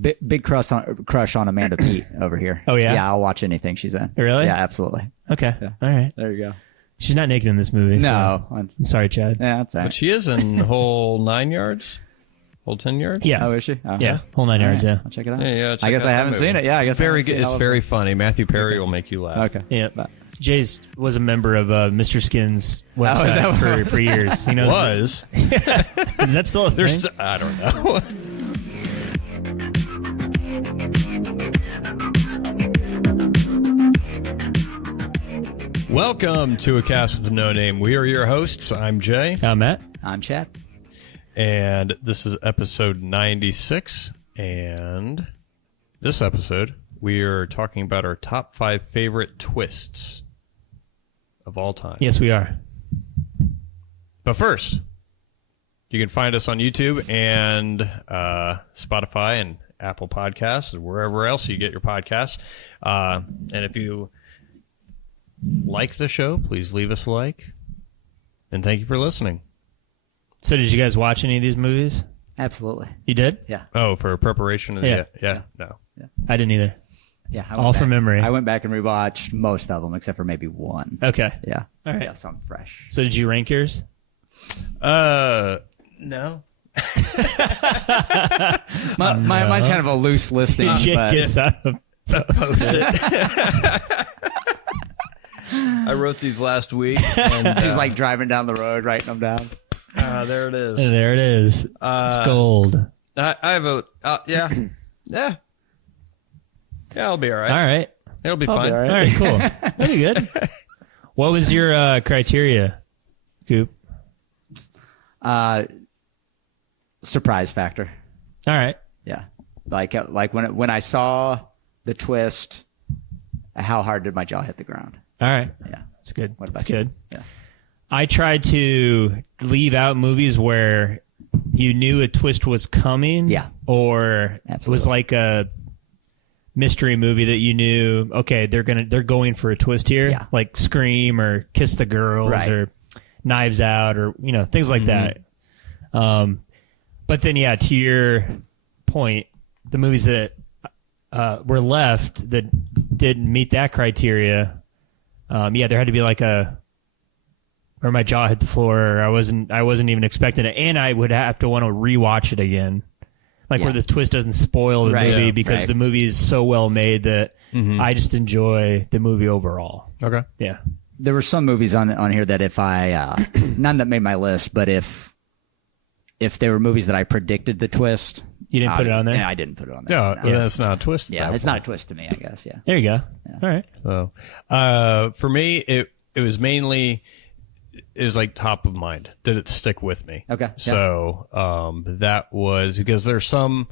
Big crush on Amanda Peet over here. Oh, yeah? Yeah, I'll watch anything she's in. Really? Yeah, absolutely. Okay. Yeah. All right. There you go. She's not naked in this movie. No. So I'm sorry, Chad. Yeah, that's all right. But she is in whole 9 yards? Whole 10 yards? Yeah. Oh, is she? Okay. Yeah. Whole 9 yards, All right. yeah. I'll check it out. Yeah, check I guess out I that haven't movie. seen it. Yeah, I guess I Very haven't good. seen all It's of very funny. Matthew Perry will make you laugh. Okay. Yeah. But- Jay's was a member of Mr. Skin's website is that what- for years. He knows. Was. Is that still a There's, thing? I don't know. Welcome to A Cast with No Name. We are your hosts. I'm Jay, Matt. I'm Chad. and this is episode 96. And this episode, we are talking about our top 5 favorite twists of all time. Yes, we are. But first, you can find us on YouTube and Spotify and Apple Podcasts, and wherever else you get your podcasts. And if you like the show, please leave us a like. And thank you for listening. So, did you guys watch any of these movies? Absolutely. You did? Yeah. Oh, for preparation? Yeah. No. I didn't either. Yeah. I All went from back- memory. I went back and rewatched most of them except for maybe one. Okay. Yeah. All right. Yeah, some fresh. So, did you rank yours? No. Mine's kind of a loose listing. Jay but gets out of Post it. I wrote these last week. And, he's like driving down the road, writing them down. there it is. There it is. It's gold. I have a, yeah. Yeah. Yeah, I'll be all right. All right. It'll be I'll fine. be all All right, cool. That'd be good. What was your criteria, Coop? Surprise factor. All right. Yeah. Like when I saw the twist, how hard did my jaw hit the ground? All right. Yeah. That's good. What about That's you? good. Yeah. I tried to leave out movies where you knew a twist was coming. Yeah. Or it was Absolutely. like a mystery movie that you knew, okay, they're going for a twist here. Yeah. Like Scream or Kiss the Girls Right. or Knives Out or, things like that. But then, yeah, to your point, the movies that were left that didn't meet that criteria, there had to be like or my jaw hit the floor, or I wasn't even expecting it, and I would have to want to rewatch it again, like where the twist doesn't spoil the Right. movie Yeah, because right. the movie is so well made that I just enjoy the movie overall. Okay. Yeah, There were some movies on here that if I none that made my list, but if they were movies that I predicted the twist, you didn't put it on there. Yeah, I didn't put it on there. Yeah, No. that's not a twist. at Yeah, that it's not a point. twist to me, I guess. Yeah. There you go. All right. So, for me, it was mainly, it was like top of mind. Did it stick with me? Okay. Yeah. So, that was because there's some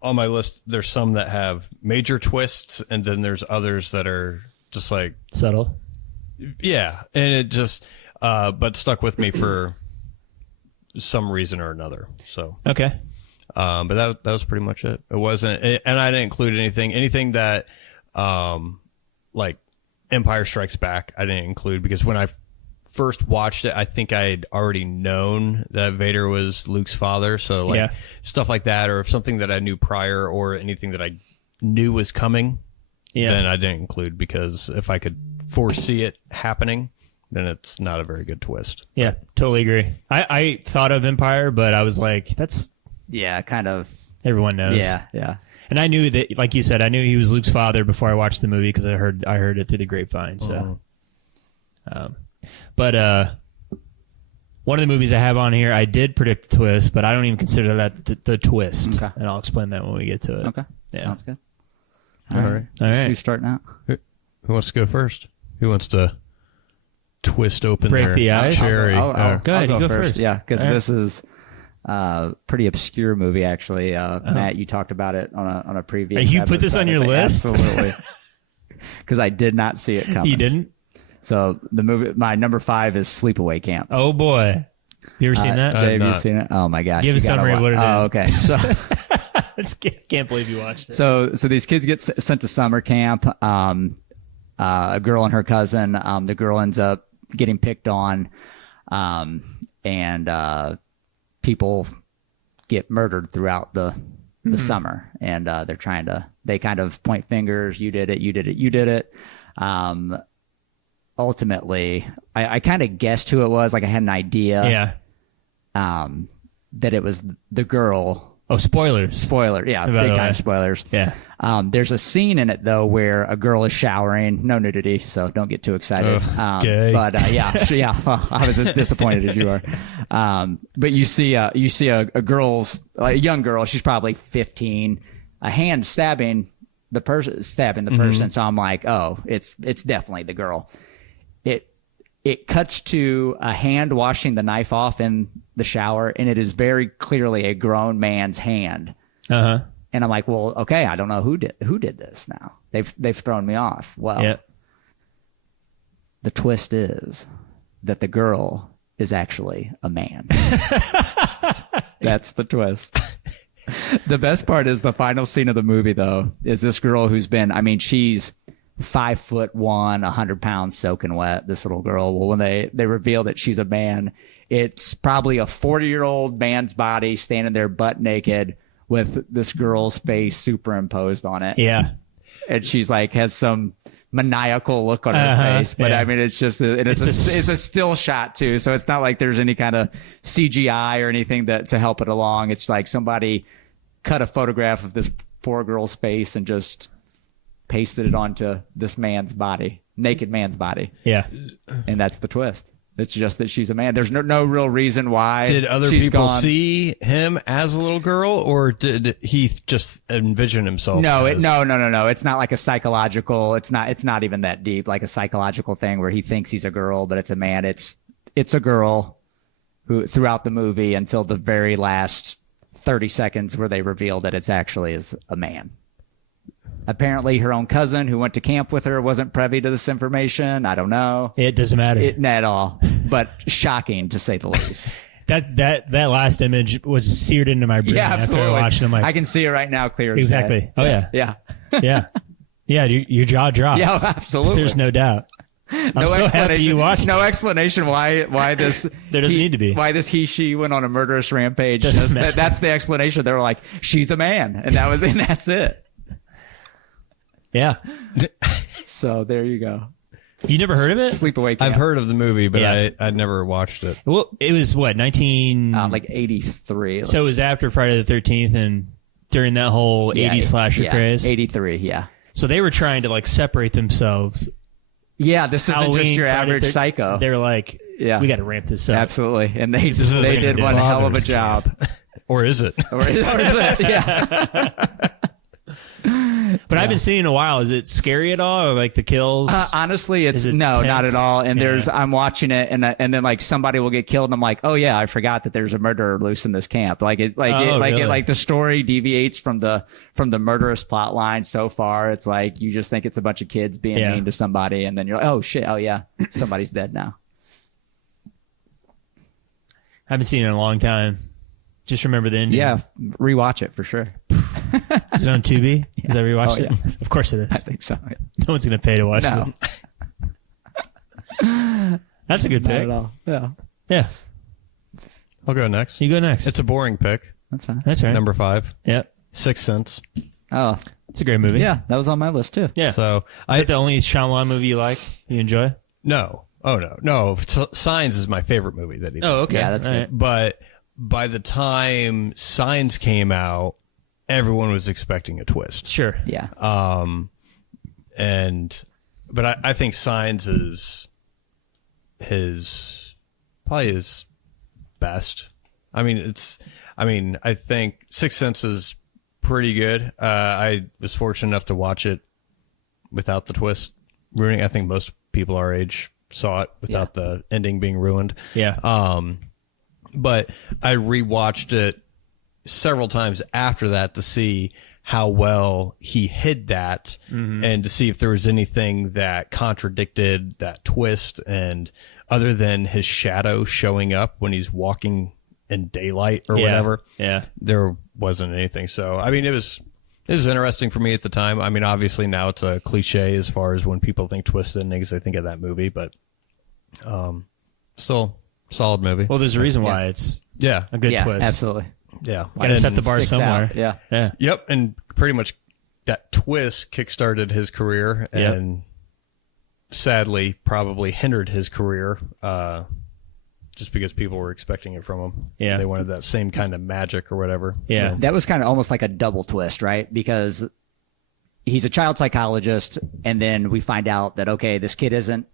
on my list. There's some that have major twists, and then there's others that are just like, Subtle. yeah, and it just, but stuck with me for some reason or another. So, Okay. but that was pretty much it. It wasn't, and I didn't include anything that, like Empire Strikes Back. I didn't include because when I first watched it, I think I had already known that Vader was Luke's father. So like Yeah. stuff like that, or if something that I knew prior, or anything that I knew was coming, Yeah. then I didn't include because if I could foresee it happening, then it's not a very good twist. Yeah. Totally agree. I thought of Empire, but I was like, that's Yeah, kind of. everyone knows. Yeah, yeah. And I knew that, like you said, I knew he was Luke's father before I watched the movie because I heard it through the grapevine. So, but one of the movies I have on here, I did predict the twist, but I don't even consider that the twist. Okay. And I'll explain that when we get to it. Okay. Yeah. Sounds good. All right. All right. Who's starting out? Who wants to go first? Who wants to twist open Break their the ice? cherry? I'll Go ahead, go you go first. first. Yeah, because All right. this is pretty obscure movie actually. Matt, you talked about it on a previous. You put this on your list? Absolutely. Because I did not see it coming. You didn't? So the movie, my number 5 is Sleepaway Camp. Oh, boy. You ever seen that? Dave, you not. seen it? Oh my gosh! Give you a summary of what it Oh, is. okay. So, Can't believe you watched it. so these kids get sent to summer camp. A girl and her cousin. The girl ends up getting picked on, and people get murdered throughout the the summer, and they kind of point fingers. You did it. You did it. You did it. Ultimately, I kind of guessed who it was. Like I had an idea. Yeah. That it was the girl. Oh, spoilers. Spoiler. Yeah. By the Big way. time spoilers. Yeah. There's a scene in it though where a girl is showering. No nudity, so don't get too excited. Gay. But yeah. Well, I was as disappointed as you are. But you see a young girl. She's probably 15. A hand stabbing the person. So I'm like, oh, it's definitely the girl. It cuts to a hand washing the knife off in the shower, and it is very clearly a grown man's hand. Uh-huh. And I'm like, well, okay, I don't know who did this now. They've thrown me off. Well, Yep. The twist is that the girl is actually a man. That's the twist. The best part is the final scene of the movie, though, is this girl who's been, I mean, she's 5'1", 100 pounds soaking wet, this little girl. Well, when they reveal that she's a man, it's probably a 40-year-old man's body standing there butt naked with this girl's face superimposed on it. Yeah. And she's like, has some maniacal look on her face. But yeah. I mean, it's just, it's a still shot too. So it's not like there's any kind of CGI or anything to help it along. It's like somebody cut a photograph of this poor girl's face and just pasted it onto this man's body, naked man's body. Yeah. And that's the twist. It's just that she's a man. There's no real reason why. Did other she's people gone. see him as a little girl, or did he just envision himself? No, as... no. It's not like a psychological. It's not even that deep, like a psychological thing where he thinks he's a girl, but it's a man. It's a girl who throughout the movie until the very last 30 seconds where they reveal that it's actually is a man. Apparently, her own cousin who went to camp with her wasn't privy to this information. I don't know. It doesn't matter. Not at all, but shocking to say the least. That last image was seared into my brain Yeah, after absolutely. I watched it. I'm like, I can see it right now, clear as day. exactly. Oh yeah. Yeah. Yeah. Yeah. Your jaw drops. Yeah, absolutely. There's no doubt. I'm so happy you watched No it. explanation why this There doesn't need to be. why this he went on a murderous rampage. Doesn't matter. That's the explanation. They were like, she's a man, and that's it. Yeah. So there you go. You never heard of it? Sleepaway Camp. I've heard of the movie, but Yeah. I never watched it. Well, it was what, 19... like 83. so it was after Friday the 13th and during that whole 80s slasher craze. 83. Yeah. So they were trying to like separate themselves. Yeah. This isn't Halloween, just your Friday average the- psycho. They were like, Yeah. we got to ramp this up. Absolutely, and they isn't did gonna one be hell of a Father's job. Or is it? Or is it? Yeah. But I haven't seen it in a while. Is it scary at all, or like the kills? Honestly, it's Is it no, not tense? at all. And Yeah. I'm watching it, and then like somebody will get killed, and I'm like, oh yeah, I forgot that there's a murderer loose in this camp. Really? The story deviates from the murderous plot line so far. It's like you just think it's a bunch of kids being Yeah. mean to somebody, and then you're like, oh shit, oh yeah, somebody's dead now. I haven't seen it in a long time. Just remember the ending. Yeah, rewatch it for sure. Is it on Tubi? Is that where you watched Oh, it? Of course it I is. think so. No one's going to pay to watch No, it. That's a good not pick. at all. Yeah, Yeah. I'll go next. You go next. It's a boring pick. that's fine. That's right. Number 5, Yeah. Sixth Sense. Oh, It's a great movie. yeah, that was on my list too. Yeah. So Is that the only Shyamalan movie you like? You enjoy? no. Oh no. Signs is my favorite movie that he did. okay. Yeah, that's All good. right. But by the time Signs came out, everyone was expecting a twist. Sure. Yeah, But I think Signs is probably his best. I think Sixth Sense is pretty good. I was fortunate enough to watch it without the twist ruining. I think most people our age saw it without the ending being ruined. Yeah. But I rewatched it several times after that to see how well he hid that and to see if there was anything that contradicted that twist, and other than his shadow showing up when he's walking in daylight or whatever, Yeah. there wasn't anything. So it was interesting for me at the time. I mean, obviously now it's a cliche as far as when people think twist endings, they think of that movie, but still solid movie. Well, there's a reason why it's Yeah. a good yeah, twist. absolutely. Yeah. Got to set the And- bar Sticks out, somewhere. yeah. Yeah. Yep, and pretty much that twist kickstarted his career, Yep. and sadly probably hindered his career, just because people were expecting it from him. Yeah. They wanted that same kind of magic or whatever. Yeah. That was kind of almost like a double twist, right? Because he's a child psychologist, and then we find out that, okay, this kid isn't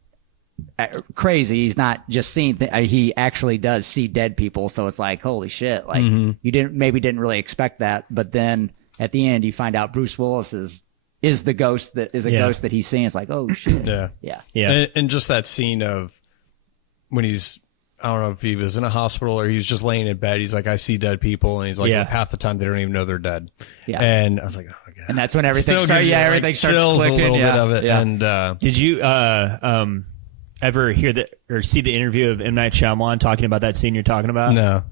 crazy. He's not just seeing he actually does see dead people. So it's like, holy shit, like you didn't really expect that. But then at the end, you find out Bruce Willis is the ghost that is a Yeah. ghost that he's seeing. It's like, oh shit. Yeah. Yeah. Yeah. And just that scene of when he's, I don't know if he was in a hospital or he's just laying in bed. He's like, I see dead people. And he's like, Yeah. half the time they don't even know they're dead. Yeah. And I was like, oh my God. And that's when everything Still starts, gives you, everything starts chills clicking. a little yeah. bit of it. Yeah. And Did you ever hear that or see the interview of M. Night Shyamalan talking about that scene you're talking about? no.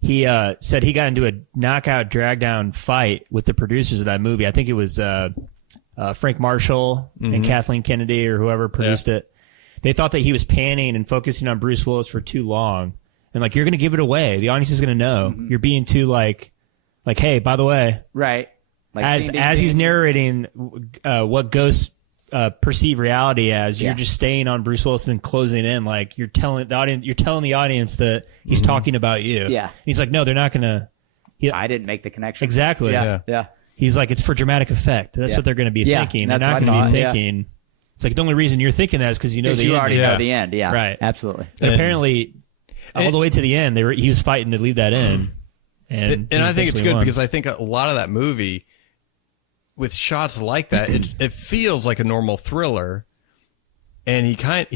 He said he got into a knockout drag down fight with the producers of that movie. I think it was Frank Marshall and Kathleen Kennedy or whoever produced it. They thought that he was panning and focusing on Bruce Willis for too long. And like, you're going to give it away. The audience is going to know. You're being too like, hey, by the way, Right. Like, as ding, ding, as he's ding. narrating what ghosts perceive reality as, you're Yeah. just staying on Bruce Willis and then closing in. Like, you're telling the audience that he's talking about you. Yeah. And he's like, no, they're not going to. I didn't make the connection. Exactly. Yeah. Yeah. He's like, it's for dramatic effect. That's Yeah. what they're going to be Yeah, thinking. They're that's not what I going to be thought, yeah. thinking. It's like the only reason you're thinking that is because you know Because the you end. already Yeah. know the end. Yeah. Right. Absolutely. And apparently, all the way to the end, he was fighting to leave that in. And I think it's good won. because I think a lot of that movie, with shots like that, it feels like a normal thriller. And he kind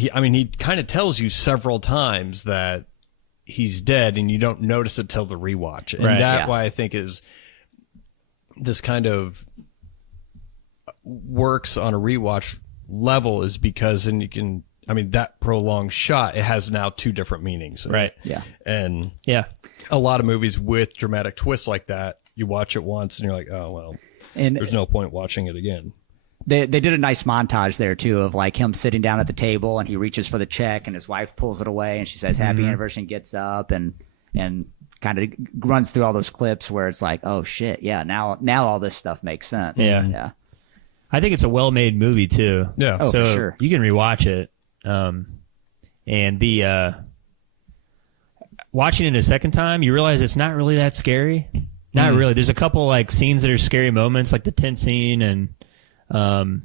of tells you several times that he's dead, and you don't notice it till the rewatch. And Right. that's Yeah. why I think is this kind of works on a rewatch level is because then you can. I mean, that prolonged shot, it has now two different meanings. Right. Yeah. And Yeah. a lot of movies with dramatic twists like that, you watch it once and you're like, oh, well, And there's no point watching it again. they did a nice montage there too of like him sitting down at the table and he reaches for the check and his wife pulls it away and she says happy anniversary and gets up and kind of runs through all those clips where it's like, oh shit, yeah, now all this stuff makes sense. Yeah. Yeah. I think it's a well-made movie too. Yeah. Oh, so for sure. you can rewatch it. And the watching it a second time, you realize it's not really that scary. Not really. There's a couple like scenes that are scary moments, like the tent scene and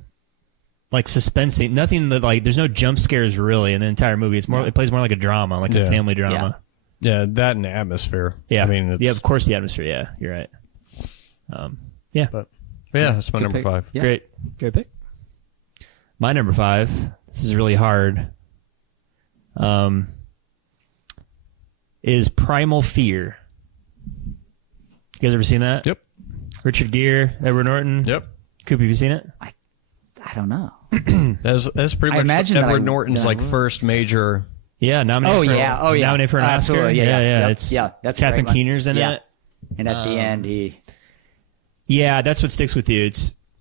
like suspense scene. Nothing that like there's no jump scares really in the entire movie. It's more it plays more like a drama, like a Yeah. family drama. Yeah, that and the atmosphere. Yeah. I mean, it's, yeah, of course the atmosphere. Yeah, you're right. Yeah. But yeah, that's my number pick. 5. Yeah. Great pick. My number 5. This is really hard. Is Primal Fear. You guys ever seen that? Yep. Richard Gere, Edward Norton. Yep. Coop, have you seen it? I don't know. That's pretty I much imagine that Edward I- Norton's yeah. like first major. Yeah, nominated. Oh, for, yeah. Oh, yeah. Nominated for an Oscar. Absolutely. Yeah, yeah. Yep. It's Yeah, that's a Catherine great one. Keener's in Yeah. it. And at the end he Yeah, that's what sticks with you.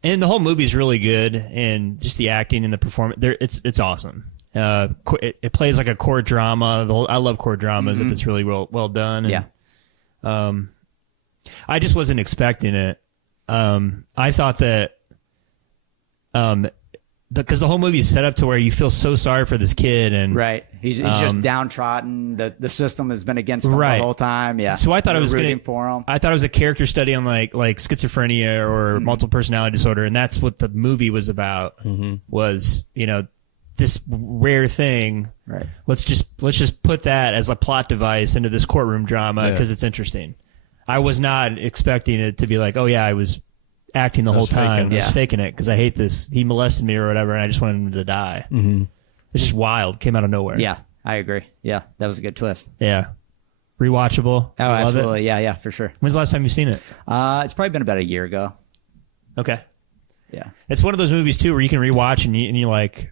And the whole movie is really good, and just the acting and the performance. It's awesome. It plays like a court drama. I love court dramas if it's really well done. And, yeah. I just wasn't expecting it. I thought that, because the whole movie is set up to where you feel so sorry for this kid, and Right. He's just downtrodden. The system has been against him Right. the whole time. Yeah. So I thought it You're was rooting gonna, for him. I thought it was a character study on like schizophrenia or multiple personality disorder, and that's what the movie was about. Was this rare thing. Right. Let's just put that as a plot device into this courtroom drama because it's interesting. I was not expecting it to be like, oh yeah, I was acting the whole was time. faking. I was Yeah. faking it because I hate this. He molested me or whatever, and I just wanted him to die. Mm-hmm. It's just wild. Came out of nowhere. Yeah, I agree. Yeah, that was a good twist. Yeah. Rewatchable. Oh, I love absolutely. it. Yeah, for sure. When's the last time you've seen it? It's probably been about a year ago. Okay. Yeah. It's one of those movies too where you can rewatch and you like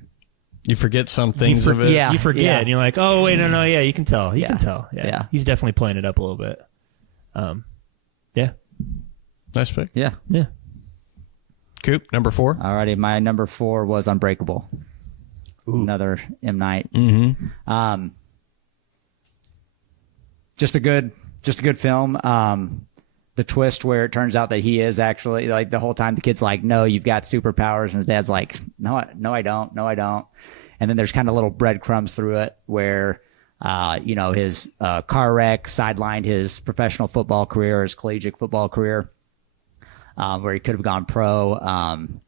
You forget some things of it. yeah. you forget and you're like, oh wait, no, yeah, you can tell. You Yeah. can tell. Yeah. Yeah. He's definitely playing it up a little bit. Yeah. Nice pick. Yeah. Yeah. Coop, number 4. Alrighty, my number 4 was Unbreakable. Another M. Night. Mm-hmm. Just a good film. the twist where it turns out that he is actually like the whole time the kid's like, no, you've got superpowers, and his dad's like, no, I don't, no, I don't. And then there's kind of little breadcrumbs through it where, his car wreck sidelined his professional football career, his collegiate football career, where he could have gone pro.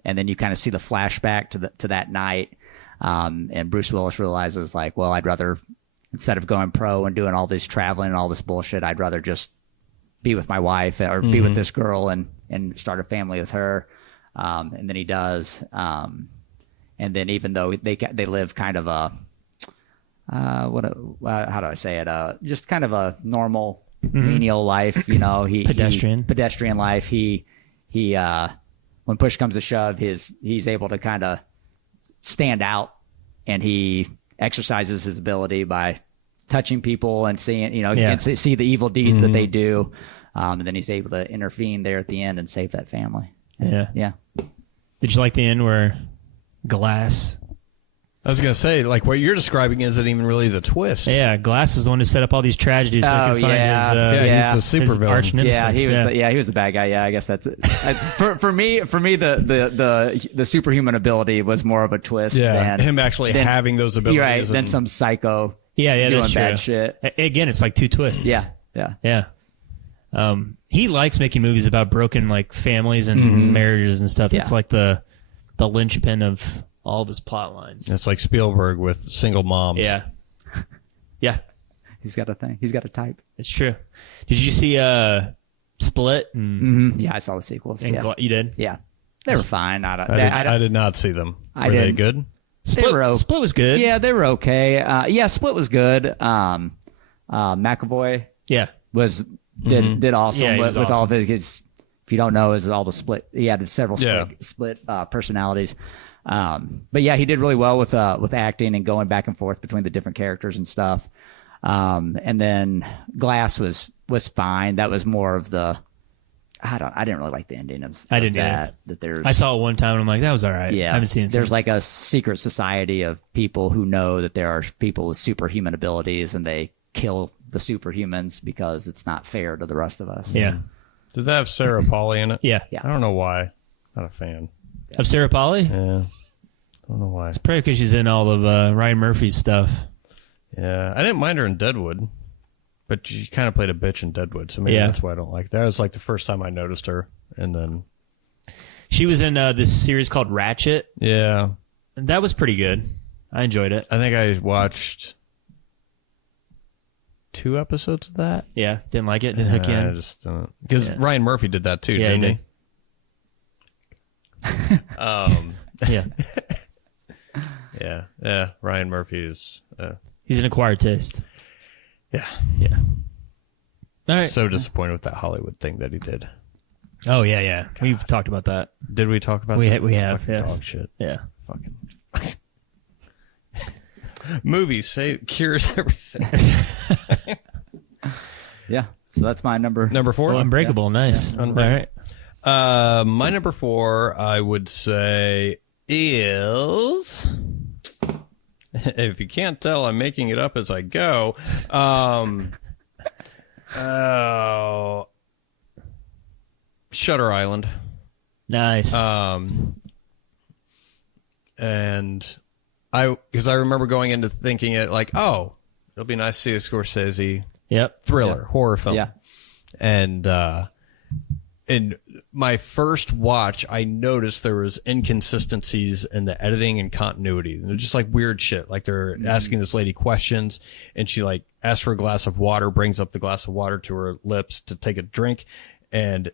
And then you kind of see the flashback to that night. And Bruce Willis realizes like, well, I'd rather, instead of going pro and doing all this traveling and all this bullshit, I'd rather just be with my wife or be with this girl and start a family with her. And then he does. And then even though they live kind of a, how do I say it? Just kind of a normal menial life, pedestrian life. He when push comes to shove, he's able to kind of stand out, and he exercises his ability by touching people and seeing, and see the evil deeds that they do. And then he's able to intervene there at the end and save that family. Yeah. Yeah. Did you like the end where Glass? I was going to say, like, what you're describing isn't even really the twist. Yeah, Glass was the one who set up all these tragedies so he could find he's the his super arch villain. nemesis. He was the bad guy. Yeah, I guess that's it. For me, the superhuman ability was more of a twist than him actually having those abilities. Right, than some psycho doing that's true. bad shit. Again, it's like two twists. Yeah. He likes making movies about broken like families and marriages and stuff. Yeah. It's like the linchpin of all of his plot lines. It's like Spielberg with single moms. Yeah. He's got a thing. He's got a type. It's true. Did you see Split? Yeah, I saw the sequels. And you did? Yeah, they were fine. I did not see them. Were they good? Split was good. Yeah, they were okay. Split was good. McAvoy did awesome Yeah, he with was all awesome. of his. If you don't know, is all the split. He had several split personalities. But yeah, he did really well with acting and going back and forth between the different characters and stuff. And then Glass was fine. That was more of the. I didn't really like the ending of that. That there's. I saw it one time and I'm like, that was all right. Yeah, I haven't seen it There's since. like a secret society of people who know that there are people with superhuman abilities, and they kill the superhumans because it's not fair to the rest of us. Yeah. Did that have Sarah Polley in it? Yeah. I don't know why. Not a fan. Of Sarah Polley? Yeah. I don't know why. It's probably because she's in all of Ryan Murphy's stuff. Yeah. I didn't mind her in Deadwood, but she kind of played a bitch in Deadwood, so maybe that's why I don't like that. It was like the first time I noticed her, and then she was in this series called Ratchet. Yeah. And that was pretty good. I enjoyed it. I think I watched 2 episodes of that. Yeah, didn't like it. Didn't hook you in. I just don't. Because Ryan Murphy did that too, Yeah, didn't he he? Yeah. Yeah. Ryan Murphy is. He's an acquired taste. Yeah. Yeah. All right. So disappointed with that Hollywood thing that he did. Oh, yeah. God. We've talked about that. Did we talk about We that? have, Fucking yes. dog shit. Yeah. Fucking. Movies cures everything. Yeah. So that's my number. Number 4? Well, Unbreakable. Nice. Yeah. All right. My number 4, I would say, is. If you can't tell, I'm making it up as I go. Shutter Island. Nice. And because I remember going into thinking it like, oh, it'll be nice to see a Scorsese yep. thriller, horror film. Yeah. And in my first watch, I noticed there was inconsistencies in the editing and continuity. And they're just like weird shit. Like they're asking this lady questions, and she like asks for a glass of water, brings up the glass of water to her lips to take a drink, and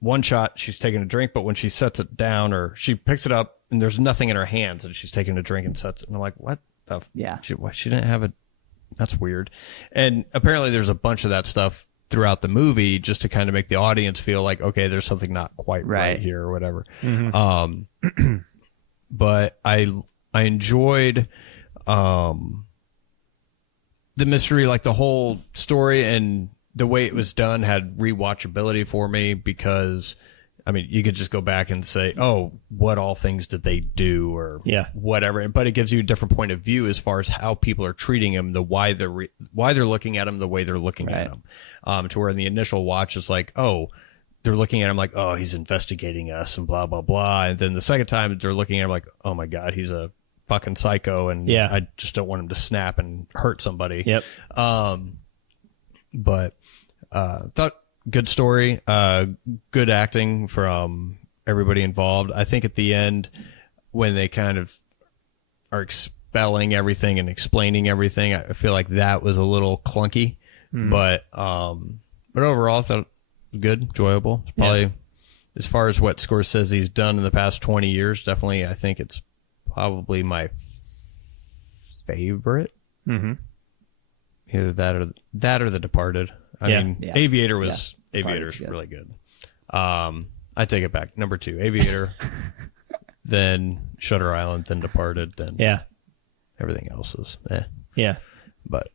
one shot she's taking a drink, but when she sets it down or she picks it up and there's nothing in her hands and she's taking a drink and sets it, and I'm like, what the? Yeah. She didn't have a. That's weird. And apparently there's a bunch of that stuff throughout the movie just to kind of make the audience feel like, okay, there's something not quite right here or whatever. But I enjoyed the mystery, like the whole story and the way it was done had rewatchability for me because I mean, you could just go back and say, oh, what all things did they do or Yeah. whatever. But it gives you a different point of view as far as how people are treating him, why they're looking at him the way they're looking at him. To where in the initial watch it's like, oh, they're looking at him like, oh, he's investigating us and blah, blah, blah. And then the second time they're looking at him like, oh my God, he's a fucking psycho. And Yeah. I just don't want him to snap and hurt somebody. Yep. But thought good story, good acting from everybody involved. I think at the end when they kind of are expelling everything and explaining everything, I feel like that was a little clunky. But overall, I thought it was good, enjoyable. It's probably as far as what Scorsese's done in the past 20 years, definitely I think it's probably my favorite. Mm-hmm. Either that or The Departed. I mean, Yeah. Aviator was Departed's Aviator's good. really good. I take it back. Number 2, Aviator, then Shutter Island, then Departed, then Yeah. everything else is Yeah. But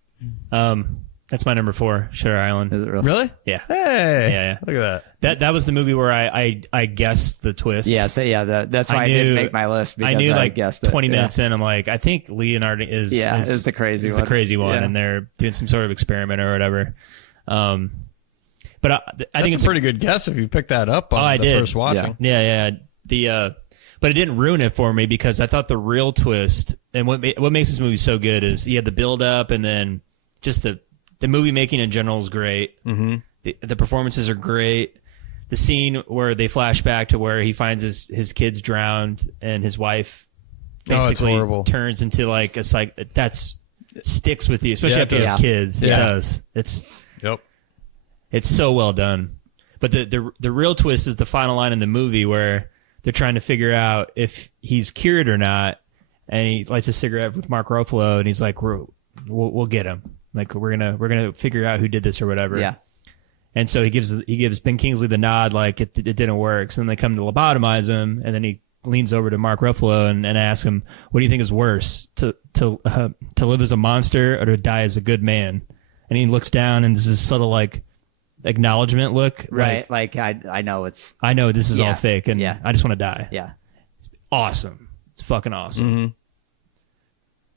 That's my number 4, Shutter Island. Is it really? really, Yeah. hey, Yeah. look at that. That was the movie where I guessed the twist. Yeah, so that's why I knew- didn't make my list. Because I knew like guessed it. 20 Yeah. minutes in, I'm like, I think Leonardo is is the crazy is one. the crazy one, Yeah. and they're doing some sort of experiment or whatever. But I That's think it's a pretty good guess if you picked that up on I the did. first watching. Yeah. But it didn't ruin it for me because I thought the real twist and what makes this movie so good is you had the build up and then just the movie making in general is great. Mm-hmm. The performances are great. The scene where they flash back to where he finds his kids drowned and his wife Oh, it's basically horrible. turns into like a that's sticks with you, especially Yeah, after you have yeah. kids. It Yeah. does. Yep. It's so well done. But the real twist is the final line in the movie where they're trying to figure out if he's cured or not. And he lights a cigarette with Mark Ruffalo and he's like, we'll get him. Like we're gonna figure out who did this or whatever. Yeah. And so he gives Ben Kingsley the nod like it didn't work. So then they come to lobotomize him and then he leans over to Mark Ruffalo and asks him, what do you think is worse, to live as a monster or to die as a good man? And he looks down and this is subtle like acknowledgement look. Right. Like, I know it's I know this is all Yeah. fake and Yeah. I just want to die. yeah. Awesome. It's fucking awesome. Mm-hmm.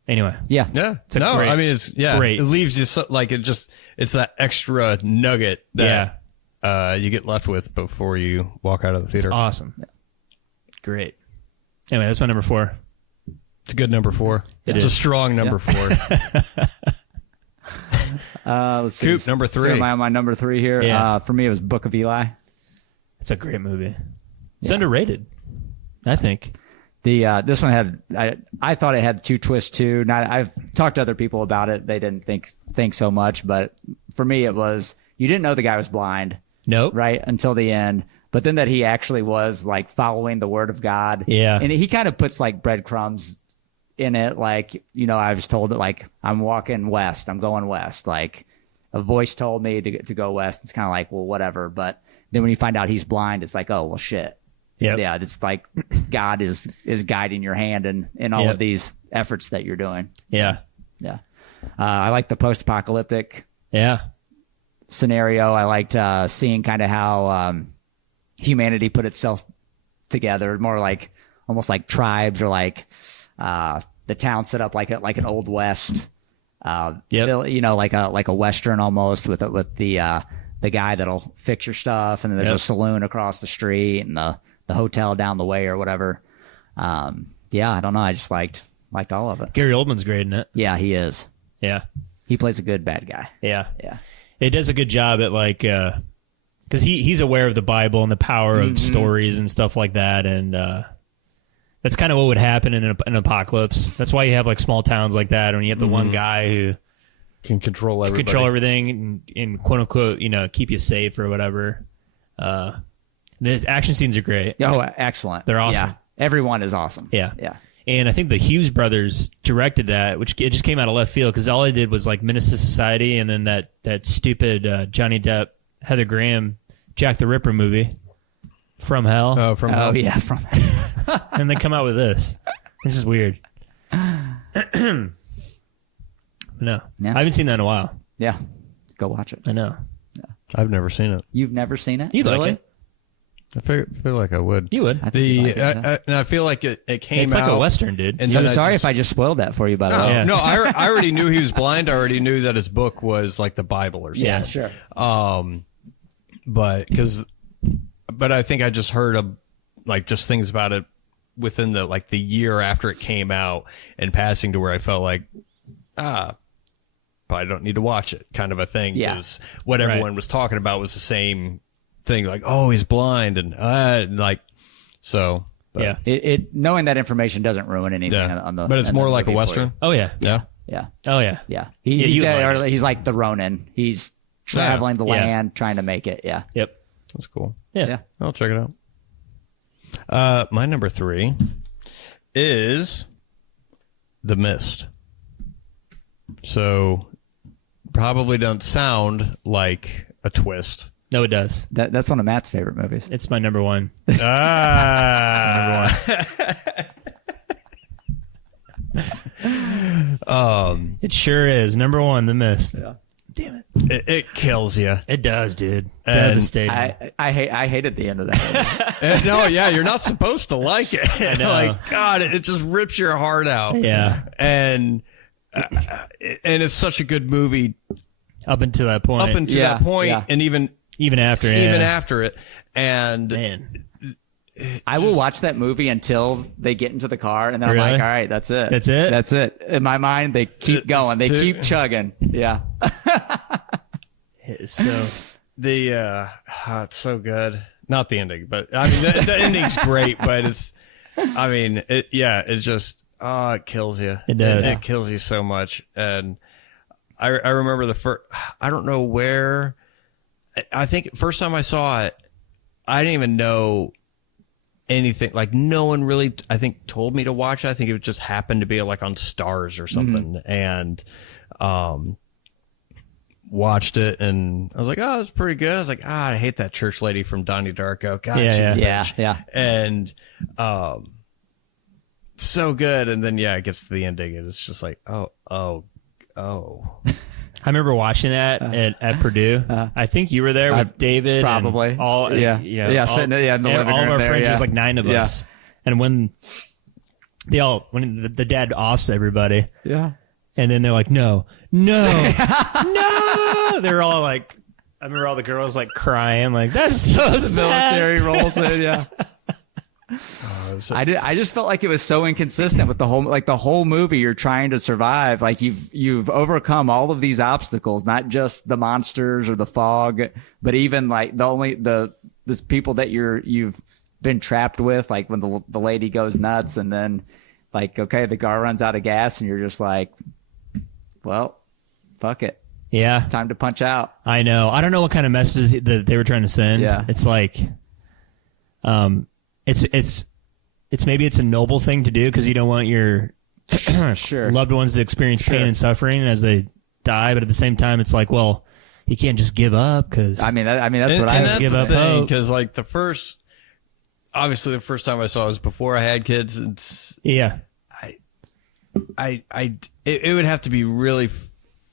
Anyway. Yeah. Yeah. a No, great- I mean it's great. It leaves you like it's that extra nugget that you get left with before you walk out of the theater. Awesome. Great. Anyway, that's my number 4. It's a good number 4. It It's a is. strong number 4. Let's see. Coop, number 3. So am I on my number 3 here? Yeah. For me, it was Book of Eli. It's a great movie. It's underrated, I think. The this one had I thought it had 2 twists too. Not I've talked to other people about it. They didn't think so much, but for me it was you didn't know the guy was blind, Nope. right, until the end. But then that he actually was like following the word of God. Yeah. And he kind of puts like breadcrumbs in it, like, you know, I was told that like I'm walking west, I'm going west. Like a voice told me to go west. It's kind of like, well, whatever. But then when you find out he's blind, it's like, oh well shit. Yep. Yeah, it's like God is guiding your hand in all Yep. of these efforts that you're doing. Yeah. Yeah, I like the post-apocalyptic Yeah. scenario. I liked seeing kind of how humanity put itself together, more like almost like tribes or like the town set up like an old west. Yep. You know, like a western almost with the guy that'll fix your stuff, and then there's Yep. a saloon across the street and the hotel down the way or whatever. Yeah, I don't know. I just liked all of it. Gary Oldman's great in it. Yeah, he is. Yeah. He plays a good bad guy. Yeah. Yeah. It does a good job at like, because he's aware of the Bible and the power of stories and stuff like that, and that's kind of what would happen in an apocalypse. That's why you have like small towns like that, when you have the one guy who Can control everybody. control everything and quote unquote, you know, keep you safe or whatever. The action scenes are great. Oh, excellent. They're awesome. Yeah. Everyone is awesome. Yeah. Yeah. And I think the Hughes brothers directed that, which it just came out of left field because all I did was like Menace to Society and then that stupid Johnny Depp, Heather Graham, Jack the Ripper movie, From Hell. Oh, from Oh, yeah. From And they come out with this. This is weird. No. Yeah. I haven't seen that in a while. yeah. Go watch it. I know. I've never seen it. You've never seen it? You like Really? it? I feel like I would. You would. I think you'd like it, yeah. And I feel like it came It's out. like a Western, dude. And So then sorry just- if I just spoiled that for you, by the No, way. Yeah. no, I already knew he was blind. I already knew that his book was like the Bible or something. Yeah, sure. But I think I just heard just things about it within the year after it came out and passing to where I felt like, probably don't need to watch it kind of a thing. Yeah. Because what Right. everyone was talking about was the same thing. Like, oh, he's blind. And so. But, Yeah. It knowing that information doesn't ruin anything Yeah. on the. But it's in the more like a movie for Western. you. Oh, yeah. Yeah. Yeah, Oh, yeah. yeah. Yeah, He's, you would like it. he's like the Ronin. He's traveling the Yeah. land, trying to make it. Yeah, Yep. That's cool. Yeah. yeah. I'll check it out. My number 3 is The Mist. So probably don't sound like a twist. No, it does. That's one of Matt's favorite movies. It's my number one. Ah. It sure is. Number one, The Mist. Damn it! It kills you. It does, dude. And Devastating. I hated the end of that movie. No, yeah, you're not supposed to like it. I know. Like, God, it just rips your heart out. yeah. And it's such a good movie Up until that point. up until Yeah, that point, yeah. and even after. after it. And Man. I will watch that movie until they get into the car, and then I'm Really? like, all right, that's it. That's it? That's it. In my mind, they keep going. They keep chugging. Yeah. It's so. it's so good. Not the ending, but I mean the ending's great, but it's it just it kills you. It does. It kills you so much. And I remember the first, I don't know where, I think first time I saw it, I didn't even know anything. Like no one really, I think, told me to watch it. I think it just happened to be like on Stars or something. And watched it, and I was like, oh, that's pretty good. I was like, I hate that church lady from Donnie Darko. God, Yeah, she's a Yeah. bitch. Yeah. And so good. And then it gets to the ending, and it's just like, oh. I remember watching that at Purdue. I think you were there with David. probably. And all, Yeah. you know, Yeah, all, sitting- yeah, in the living all of room our there, friends. yeah. There was like 9 of Yeah. us. And when the dad offs everybody, Yeah. and then they're like, no. They're all like, I remember all the girls like crying, like, that's so sad. Military roles there. Yeah. I just felt like it was so inconsistent with the whole movie. You're trying to survive. Like you've overcome all of these obstacles, not just the monsters or the fog, but even like this people that you've been trapped with. Like when the lady goes nuts, and then like, okay, the car runs out of gas, and you're just like, well, fuck it, Yeah, time to punch out. I know. I don't know what kind of messages that they were trying to send. Yeah. It's like, it's maybe it's a noble thing to do because you don't want your Sure. loved ones to experience pain Sure. and suffering as they die, but at the same time, it's like, well, you can't just give up because I mean, that's and, what and I that's give the up thing, hope. because like the first time I saw it was before I had kids. It's yeah, it would have to be really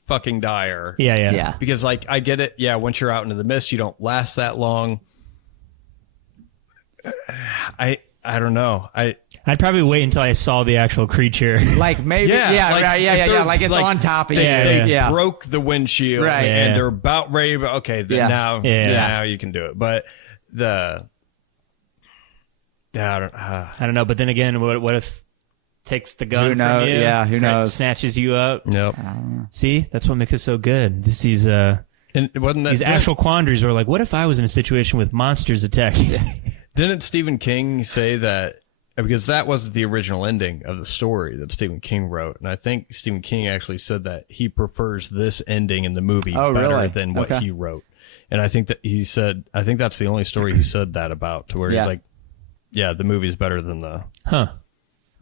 fucking dire. yeah. yeah. Because like I get it, yeah. Once you're out into the mist, you don't last that long. I don't know. I'd probably wait until I saw the actual creature. Like maybe, if like it's they're- on top of they, you. They yeah. broke the windshield, Right. Yeah. and they're about ready. But okay, then Yeah. now, Yeah. now you can do it. But I don't. I don't know, but then again, what if takes the gun Who knows? from you? Yeah, who knows? Snatches you up. Nope. See, that's what makes it so good. These And wasn't that these actual quandaries were like, what if I was in a situation with monsters attacking? Didn't Stephen King say that? Because that wasn't the original ending of the story that Stephen King wrote, and I think Stephen King actually said that he prefers this ending in the movie Oh, better really? than what Okay. he wrote. And I think that he said, I think that's the only story he said that about, to where Yeah. he's like, yeah, the movie's better than a Huh.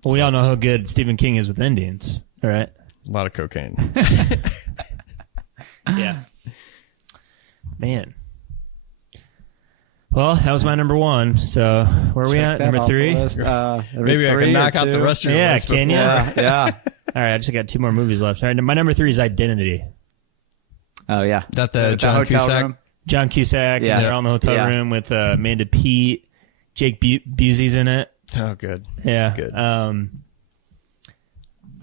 Well, we all know how good Stephen King is with Indians, all right? lot of cocaine. Yeah. Man. Well, that was my number one. So where are we at? Number 3? Maybe I can knock out the rest of your Yeah, list can before- you? Yeah. All right, I just got 2 more movies left. All right, my number 3 is Identity. Oh yeah. That the John hotel Cusack? room. John Cusack, Yeah. and they're all in the hotel Yeah. room with Amanda Peet. Jake Busey's in it. Oh, good. Yeah. Good.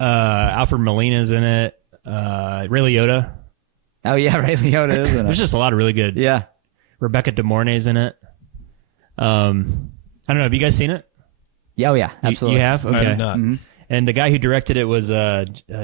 Alfred Molina's in it. Ray Liotta. Oh yeah, Ray Liotta is in There's it. just a lot of really good. Yeah. Rebecca De Mornay's in it. I don't know. Have you guys seen it? Yeah, oh yeah, absolutely. You have? Okay. I did not. And the guy who directed it was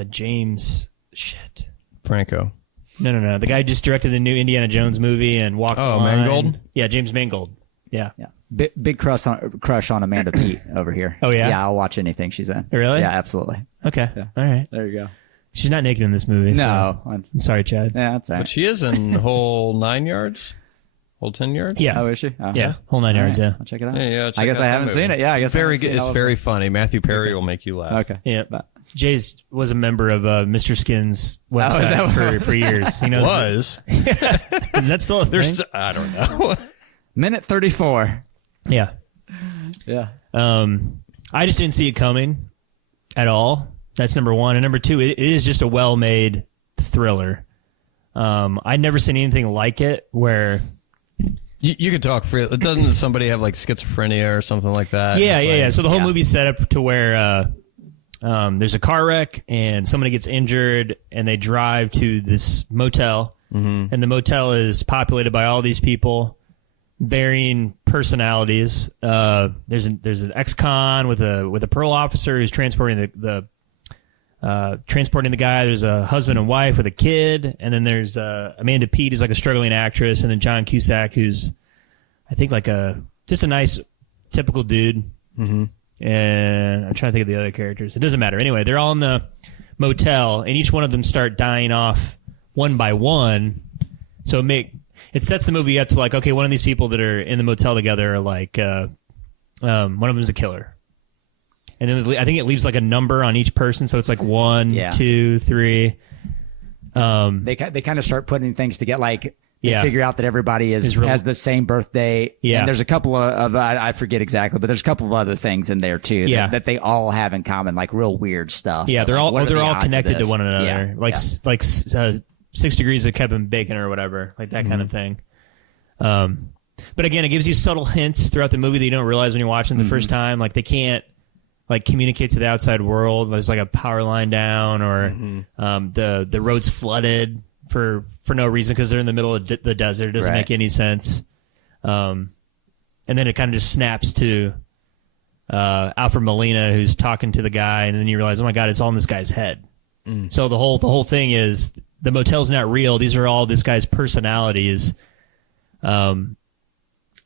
James. Shit. Franco. No. The guy who just directed the new Indiana Jones movie and Walk the Line. Mangold? Yeah, James Mangold. Yeah. Yeah. Big crush on Amanda Peet over here. Oh, yeah? Yeah, I'll watch anything she's in. Really? Yeah, absolutely. Okay. All right. There you go. She's not naked in this movie. No. So. I'm sorry, Chad. Yeah, that's all But right. she is in whole 9 yards? Whole 10 yards? Yeah. Oh, is she? Oh, Yeah. Whole 9 yards. all right. Yeah. I'll check it out. Yeah, check I guess out I that haven't movie. seen it. Yeah, I guess I Very haven't seen good. it. It's I'll- very funny. Matthew Perry will make you laugh. Okay. Yeah. But- Jay's was a member of Mr. Skin's website is that what- for years. He knows. Was. Is that still a thing? There's, I don't know. Minute 34. Yeah. Yeah. I just didn't see it coming at all. That's number one. And number two, it is just a well-made thriller. I'd never seen anything like it where... You could talk freely. Doesn't somebody have like schizophrenia or something like that? Yeah, It's yeah, like- yeah. So the whole Yeah. movie's set up to where there's a car wreck and somebody gets injured and they drive to this motel. And the motel is populated by all these people, varying personalities. There's an ex-con with a parole officer who's transporting transporting the guy. There's a husband and wife with a kid, and then there's Amanda Peet, who's like a struggling actress, and then John Cusack, who's I think like just a nice typical dude. And I'm trying to think of the other characters. It doesn't matter. Anyway, they're all in the motel, and each one of them start dying off one by one. So it sets the movie up to like, okay, one of these people that are in the motel together are like, one of them is a killer. And then I think it leaves like a number on each person. So it's like 1, Yeah. 2, 3. They kind of start putting things together, like they Yeah. figure out that everybody has the same birthday. Yeah. And there's a couple of I forget exactly, but there's a couple of other things in there too Yeah. that they all have in common, like real weird stuff. Yeah, they're Like, all what are they're the all odds of connected to this? one another, Yeah. like Yeah. 6 degrees of Kevin Bacon or whatever, like that kind of thing. But again, it gives you subtle hints throughout the movie that you don't realize when you're watching the first time. Like they can't like communicate to the outside world. There's like a power line down, or the road's flooded for no reason because they're in the middle of the desert. It doesn't Right. make any sense. And then it kind of just snaps to Alfred Molina, who's talking to the guy, and then you realize, oh my god, it's all in this guy's head. So the whole thing is the motel's not real. These are all this guy's personalities that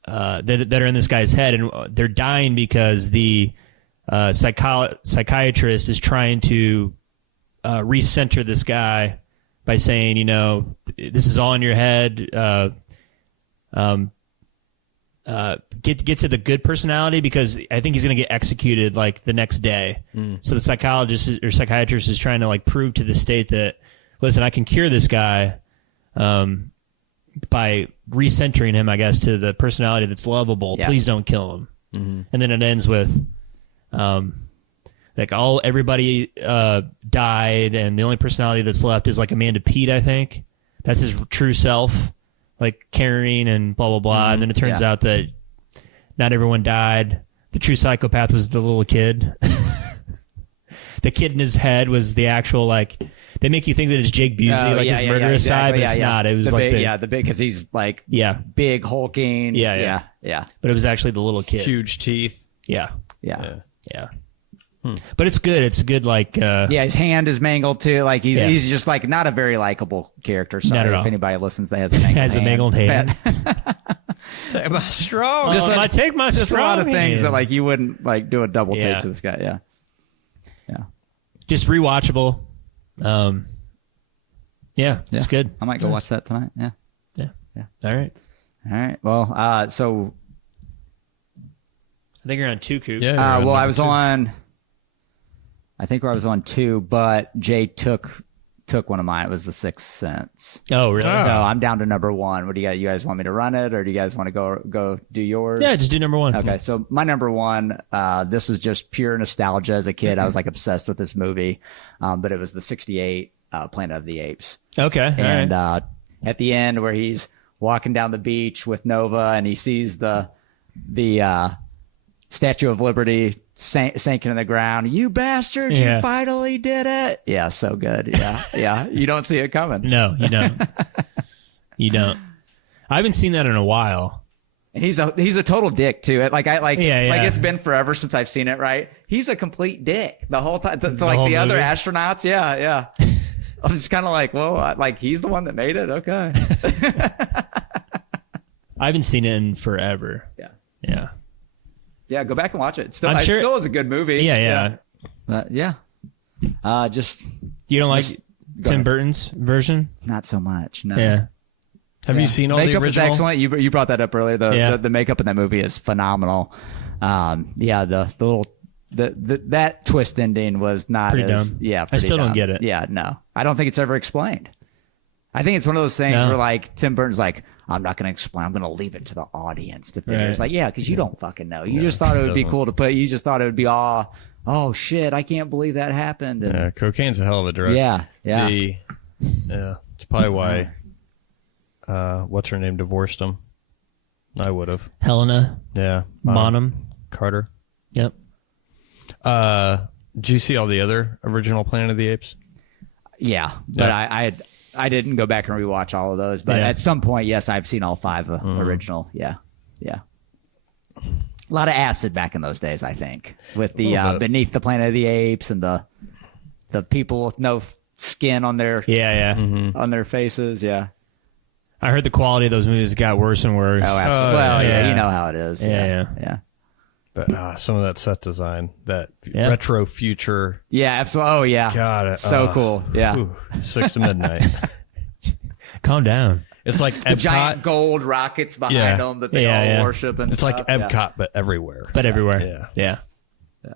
are in this guy's head, and they're dying because the psychiatrist is trying to recenter this guy by saying, you know, this is all in your head. Get to the good personality, because I think he's going to get executed like the next day. So the psychologist or psychiatrist is trying to like prove to the state that, listen, I can cure this guy by recentering him, I guess, to the personality that's lovable. Yeah. Please don't kill him. And then it ends with like everybody died, and the only personality that's left is like Amanda Peet, I think. That's his true self, like caring and blah blah blah. And then it turns Yeah. out that not everyone died. The true psychopath was the little kid. The kid in his head was the actual, like, they make you think that it's Jake Busey, like his murderous side, but it's not. It was like the big, because he's like yeah, big hulking. Yeah. But it was actually the little kid. Huge teeth. Yeah, Yeah. But it's good. It's a good, like, Yeah, his hand is mangled too. Like Yeah. he's just like not a very likable character. Sorry Not at if all. anybody listens that has a mangled has a hand. mangled hand. Take my straw. Just I take my Just a lot of strong things hand. that like you wouldn't like do a double take Yeah. to this guy. Yeah. Just rewatchable. Yeah, it's good. I might go watch that tonight. Yeah. All right. All right. Well, so I think you're on 2, Coop. Yeah. well, I was on. I think I was on 2, but Jay took one of mine. It was The Sixth Sense. Oh, really? So I'm down to number 1. What do you got? You guys want me to run it, or do you guys want to go do yours? Yeah, just do number 1. Okay, so my number 1, this is just pure nostalgia. As a kid, I was like obsessed with this movie, but it was the '68 Planet of the Apes. Okay. All And right. at the end, where he's walking down the beach with Nova, and he sees the Statue of Liberty sinking in the ground. You bastard! Yeah. You finally did it. Yeah, so good. Yeah, yeah. You don't see it coming. No, you don't. You don't. I haven't seen that in a while. And he's a total dick too. Like like Yeah. it's been forever since I've seen it. Right? He's a complete dick the whole time. To The like whole the other movie? astronauts. Yeah, yeah. I'm just kind of like, well, like he's the one that made it. Okay. I haven't seen it in forever. Yeah. Yeah. Yeah. Go back and watch it. Still, I'm it sure- still is a good movie. Yeah. Yeah. Just You don't like Just- go Tim ahead. Burton's version? not so much. No. Yeah. Have you seen all the makeup is original? excellent. You brought that up earlier. Yeah. The makeup in that movie is phenomenal. Yeah, the little that twist ending was not Pretty as dumb. yeah. I pretty still don't dumb. get it. Yeah, no, I don't think it's ever explained. I think it's one of those things No. where like Tim Burton's like, I'm not going to explain. I'm going to leave it to the audience to figure. Right. It's like, yeah, because you don't fucking know. You just thought it would be doesn't. cool to put. You just thought it would be oh shit, I can't believe that happened. And Yeah, cocaine's a hell of a drug. yeah. Yeah, it's probably why. What's her name divorced him? I would have. Helena Yeah, Bonham. Carter. Yep. Did you see all the other original Planet of the Apes? Yeah, but Yeah. I didn't go back and rewatch all of those, but Yeah. at some point, yes, I've seen all 5 original. Yeah, yeah. A lot of acid back in those days, I think, with the little bit. Beneath the Planet of the Apes and the people with no skin on their Yeah. on their faces. Yeah. I heard the quality of those movies got worse and worse. Oh, absolutely. Well, yeah, yeah. you know how it is. Yeah. yeah. But some of that set design, that Yeah. retro future. Yeah, absolutely. Oh, yeah. God, So cool. Yeah. Ooh, 6 to midnight. Calm down. It's like The giant Epcot. gold rockets behind Yeah. them that they Yeah, all yeah. worship and It's stuff. like Yeah. Epcot, but everywhere. But everywhere. Yeah. Yeah.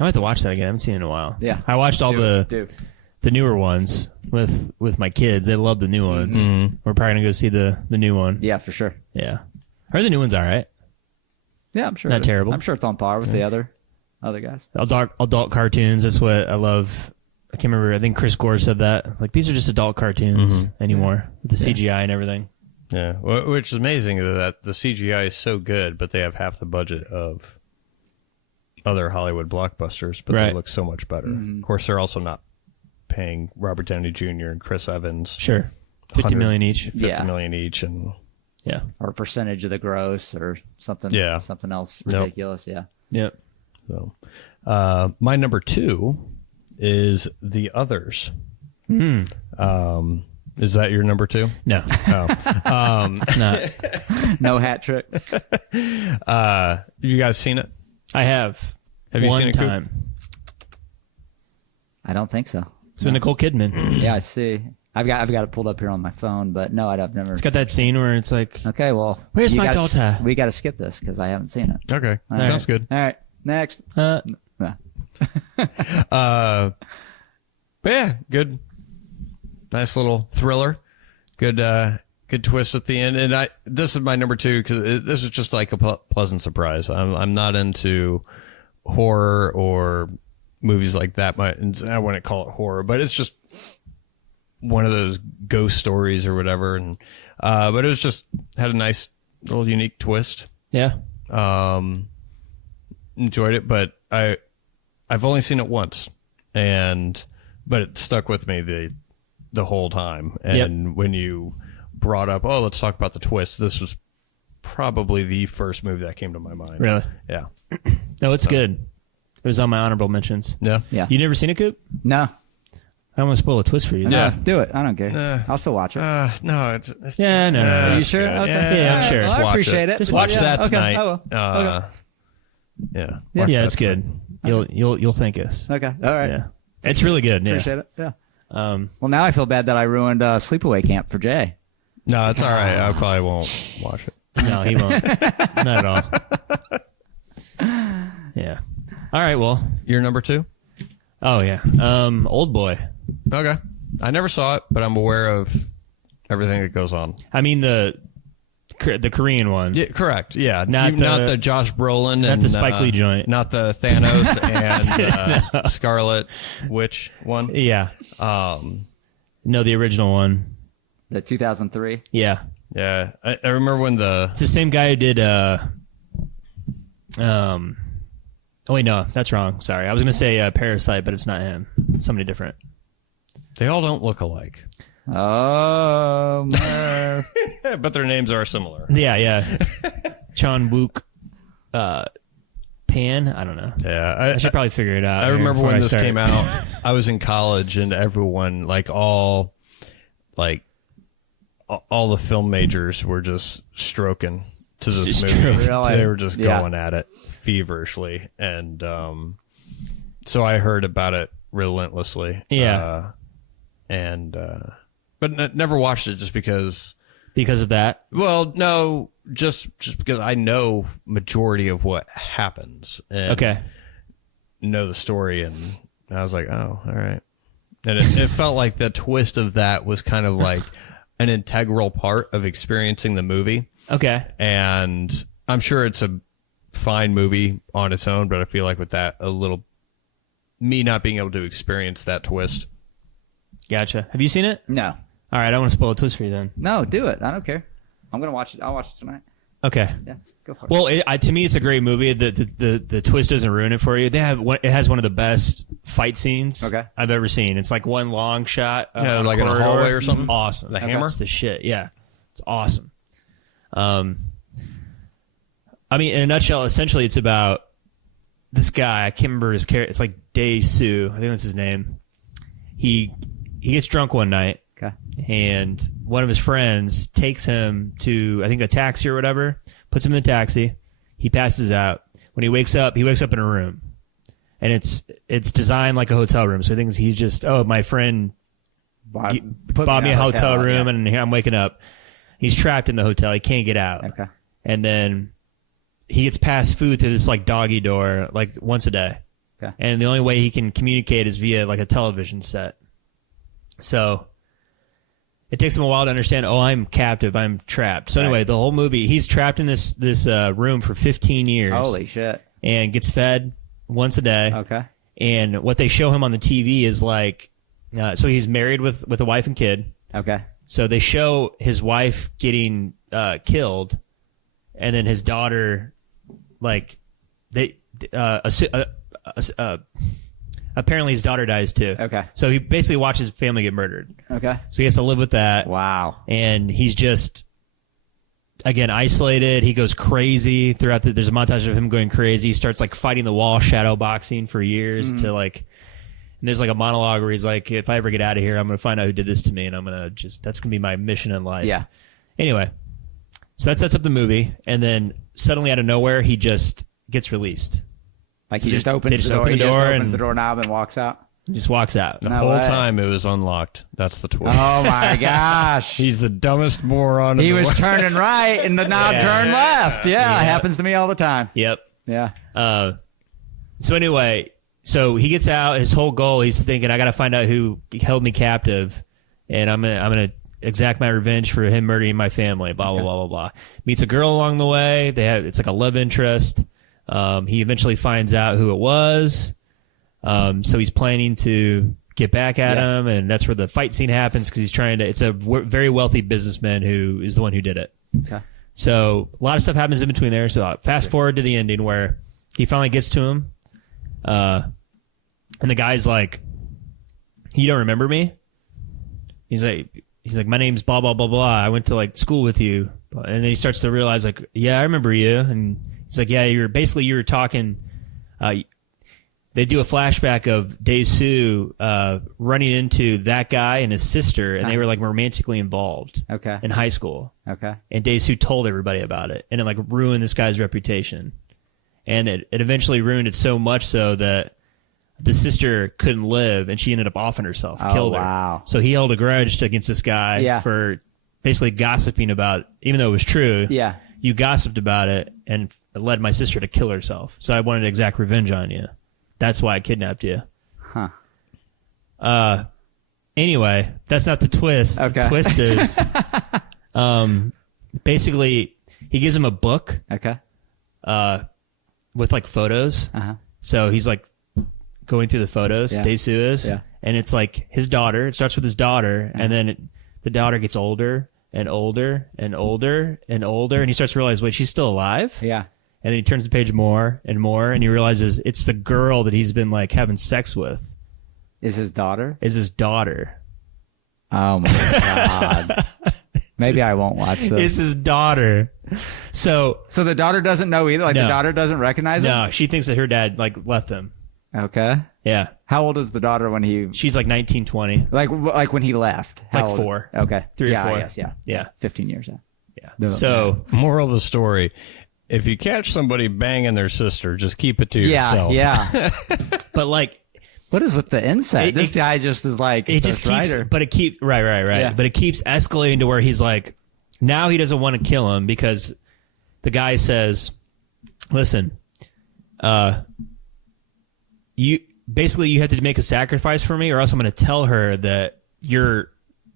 I have to watch that again. I haven't seen it in a while. Yeah. I watched all Dude. the newer ones with my kids. They love the new ones. Mm-hmm. We're probably gonna go see the new one. Yeah, for sure. Yeah. I heard the new one's all right. Yeah, I'm sure. Not terrible. I'm sure it's on par with the other guys. Adult cartoons. That's what I love. I can't remember. I think Chris Gore said that. Like, these are just adult cartoons anymore with the CGI and everything. Yeah, which is amazing that the CGI is so good, but they have half the budget of other Hollywood blockbusters, but they Right. look so much better. Of course, they're also not paying Robert Downey Jr. and Chris Evans Sure. 50 million each. $50 million each, and Yeah. Or a percentage of the gross or something. Yeah. Something else Nope. ridiculous. Yeah. Yep. so my number 2 is The Others. Is that your number 2? No, Oh, it's not. No hat trick. you guys seen it? I have. Have you one seen it, Coop? time. I don't think so. It's been Nicole Kidman. Yeah, I see. I've got it pulled up here on my phone, but no, I've never. It's got that scene where it's like, Okay, well, Where's you my gotta- daughter? We got to skip this because I haven't seen it. Okay, All sounds right. good. All right, next. uh, Yeah. But yeah, good, nice little thriller. Good twist at the end. And this is my number 2 because this is just like a pleasant surprise. I'm not into horror or movies like that. I wouldn't call it horror, but it's just one of those ghost stories or whatever. And but it was just had a nice little unique twist. yeah. Enjoyed it, but I've only seen it once, but it stuck with me the whole time. And when you brought up, let's talk about the twist, this was probably the first movie that came to my mind. Really? Yeah. No, it's good. It was on my honorable mentions. Yeah. Yeah. You never seen it, Coop? No. I don't want to spoil a twist for you. No, Yeah. do it. I don't care. I'll still watch it. No, it's Yeah, no. Are you sure? Yeah, Okay. Yeah, I'm sure. Well, I watch appreciate it. Just Well, watch yeah, that okay, tonight. I will. Okay. Yeah. Yeah. Watch Yeah, that it's good. You'll thank us. Okay. All right. Yeah, it's really good. Yeah. Appreciate it. Yeah. Um, Well, now I feel bad that I ruined Sleepaway Camp for Jay. No, it's all right. I probably won't watch it. no, he won't. Not at all. Yeah. All right. Well. Your number 2? Oh yeah. Old Boy. Okay. I never saw it, but I'm aware of everything that goes on. I mean the Korean one. Yeah, correct. Yeah, Not not the- the Josh Brolin, not and the Spike Lee joint. not the Thanos and Scarlet Witch one. Yeah. No, the original one. The 2003. Yeah. Yeah, I remember when It's the same guy who did Oh wait, no, that's wrong. Sorry, I was gonna say Parasite, but it's not him. It's somebody different. They all don't look alike. Oh, Murph. But their names are similar. Yeah. Chan Wook, Pan. I don't know. Yeah, I should probably figure it out. I here remember before when I this start. came out. I was in college, and everyone, like all the film majors were just stroking to this Just movie. Really? They were just Yeah. going at it feverishly, and so I heard about it relentlessly. Yeah. But never watched it just because. Because of that. Well, no, just because I know majority of what happens. And Okay. know the story, and I was like, oh, all right. And it felt like the twist of that was kind of like an integral part of experiencing the movie. Okay. And I'm sure it's a fine movie on its own, but I feel like with that, me not being able to experience that twist. Gotcha. Have you seen it? No. All right, I want to spoil a twist for you then. No, do it. I don't care. I'm going to watch it. I'll watch it tonight. Okay. Yeah, go for it. Well, to me, it's a great movie. The twist doesn't ruin it for you. It has one of the best fight scenes I've ever seen. It's like one long shot, Yeah, on like in a corridor. hallway or something? Awesome. The hammer? That's the shit. Yeah, it's awesome. I mean, in a nutshell, essentially, it's about this guy. I can't remember his character. It's like Dae Soo. I think that's his name. He gets drunk one night. Okay. And one of his friends takes him to, I think, a taxi or whatever, puts him in the taxi. He passes out. When he wakes up in a room. And it's designed like a hotel room. So he thinks he's just, my friend bought me a hotel room, yeah. and here I'm waking up. He's trapped in the hotel. He can't get out. Okay. And then he gets passed food through this like doggy door like once a day. Okay. And the only way he can communicate is via like a television set. So it takes him a while to understand, I'm captive, I'm trapped. So anyway, the whole movie, he's trapped in this room for 15 years. Holy shit. And gets fed once a day. Okay. And what they show him on the TV is like, so he's married with a wife and kid. Okay. So they show his wife getting killed, and then his daughter, like, apparently his daughter dies too. Okay. So he basically watches his family get murdered. Okay. So he has to live with that. Wow. And he's just, again, isolated. He goes crazy throughout there's a montage of him going crazy. He starts like fighting the wall, shadow boxing for years to like, and there's like a monologue where he's like, if I ever get out of here, I'm going to find out who did this to me, and I'm going to that's going to be my mission in life. Yeah. Anyway, so that sets up the movie, and then suddenly out of nowhere, he just gets released. Like So he just they opens just the door. open the He just door opens and- the doorknob and walks out. He just walks out. The No whole way. time it was unlocked. That's the twist. Oh my gosh. He's the dumbest moron. He in the was world. turning right and the knob Yeah. turned left. Yeah, Yeah. it happens to me all the time. Yep. Yeah. So anyway, so he gets out. His whole goal, he's thinking, I got to find out who held me captive, and I'm gonna exact my revenge for him murdering my family. Blah blah blah blah blah. Meets a girl along the way. It's like a love interest. He eventually finds out who it was. So he's planning to get back at Yeah. him, and that's where the fight scene happens because he's trying to. It's a very wealthy businessman who is the one who did it. Okay. So a lot of stuff happens in between there. So fast forward to the ending where he finally gets to him, and the guy's like, "You don't remember me?" He's like, "My name's blah blah blah blah. I went to like school with you." And then he starts to realize, like, "Yeah, I remember you." And he's like, "Yeah, you were talking." They do a flashback of Dae Soo running into that guy and his sister, and they were like romantically involved Okay. in high school. Okay. And Dae Soo told everybody about it, and it like ruined this guy's reputation. And it eventually ruined it so much so that the sister couldn't live, and she ended up offing herself, Oh, killed her. wow. So he held a grudge against this guy Yeah. for basically gossiping about, even though it was true. Yeah. You gossiped about it, and it led my sister to kill herself. So I wanted to exact revenge on you. That's why I kidnapped you. Huh. Anyway, that's not the twist. Okay. The twist is, basically, he gives him a book Okay. with like photos. Uh-huh. So he's like going through the photos. Yeah. Dae Soo is, Yeah. and it's like his daughter. It starts with his daughter, and then the daughter gets older and older and older and older, and he starts to realize, wait, she's still alive. Yeah. And then he turns the page more and more, and he realizes it's the girl that he's been like having sex with Is his daughter? is his daughter. Oh my god. Maybe I won't watch this. It's his daughter. So So the daughter doesn't know either. Like No. the daughter doesn't recognize him. no, she thinks that her dad like left them. Okay. Yeah, How old is the daughter when he she's like 19, 20. like when he left? How Like old? 4. Okay. 3 or yeah, 4. I guess, yeah. Yeah. 15 years. Yeah. Yeah. No, So Moral of the story: if you catch somebody banging their sister, just keep it to Yeah. yourself. Yeah. but like What is with the incest? It- This it- guy just is like it just keeps, writer. but it keeps right. Yeah. But it keeps escalating to where he's like, now he doesn't want to kill him because the guy says, "Listen, you have to make a sacrifice for me, or else I'm going to tell her that you're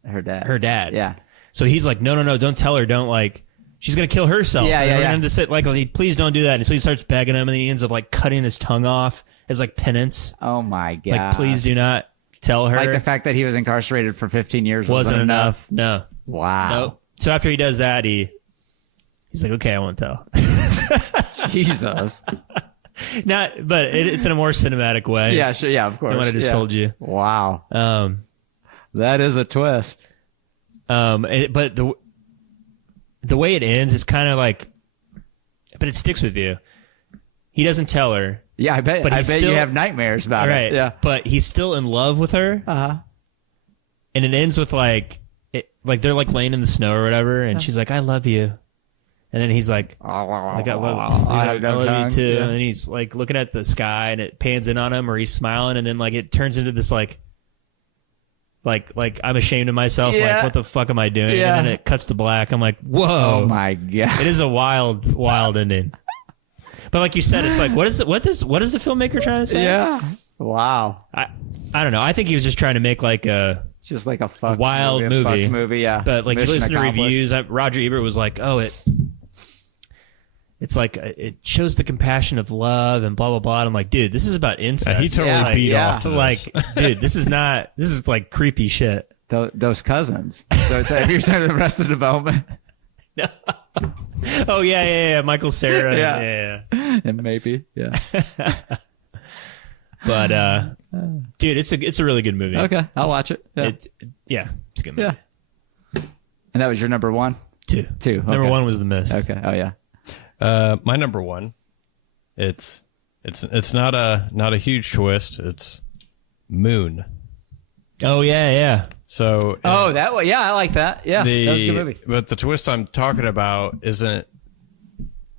her dad. her dad." Yeah. So he's like, "No, don't tell her. Don't like." She's gonna kill herself. Yeah, and yeah, we're yeah. gonna sit like, please don't do that. And so he starts begging him, and he ends up like cutting his tongue off as like penance. Oh my god. Like, please do not tell her. Like the fact that he was incarcerated for 15 years wasn't enough. No. Wow. Nope. So after he does that, he's like, okay, I won't tell. Jesus. Not, but it's in a more cinematic way. Yeah, sure. Yeah, of course. Than what I just Yeah. told you. Wow. Um, That is a twist. but the way it ends is kind of like, but it sticks with you. He doesn't tell her, Yeah, I bet. But I he's bet you still- have nightmares about right? it. Yeah. But he's still in love with her, Uh-huh. and it ends with like they're like laying in the snow or whatever, and she's like, "I love you," and then he's like, Like, I love you tongue. too. Yeah. And he's like looking at the sky, and it pans in on him, or he's smiling, and then like it turns into this like I'm ashamed of myself. Yeah. Like, what the fuck am I doing? Yeah. And then it cuts to black. I'm like, whoa! Oh my god. It is a wild ending. But like you said, it's like, what is the filmmaker trying to say? Yeah. Wow. I don't know. I think he was just trying to make like a. Just like a fuck wild movie. movie. A fuck movie, yeah. But like, you Mission listen to accomplished. reviews. Roger Ebert was like, "Oh, it's like it shows the compassion of love and blah blah blah." And I'm like, dude, this is about incest. He totally Yeah, beat yeah. off to this. like, dude, this is not. This is like creepy shit. Those cousins. So it's, if you're saying the rest of the development, Oh yeah. Michael Cera. Yeah. yeah. and maybe, yeah. But dude, it's a really good movie. Okay, I'll watch it. Yeah. It's a good movie. Yeah. And that was your number one? Two. okay. Number one was The Mist. Okay. Oh yeah. My number one, it's not a huge twist. It's Moon. Oh yeah. So Oh, that way. Yeah, I like that. Yeah, that was a good movie. But the twist I'm talking about isn't.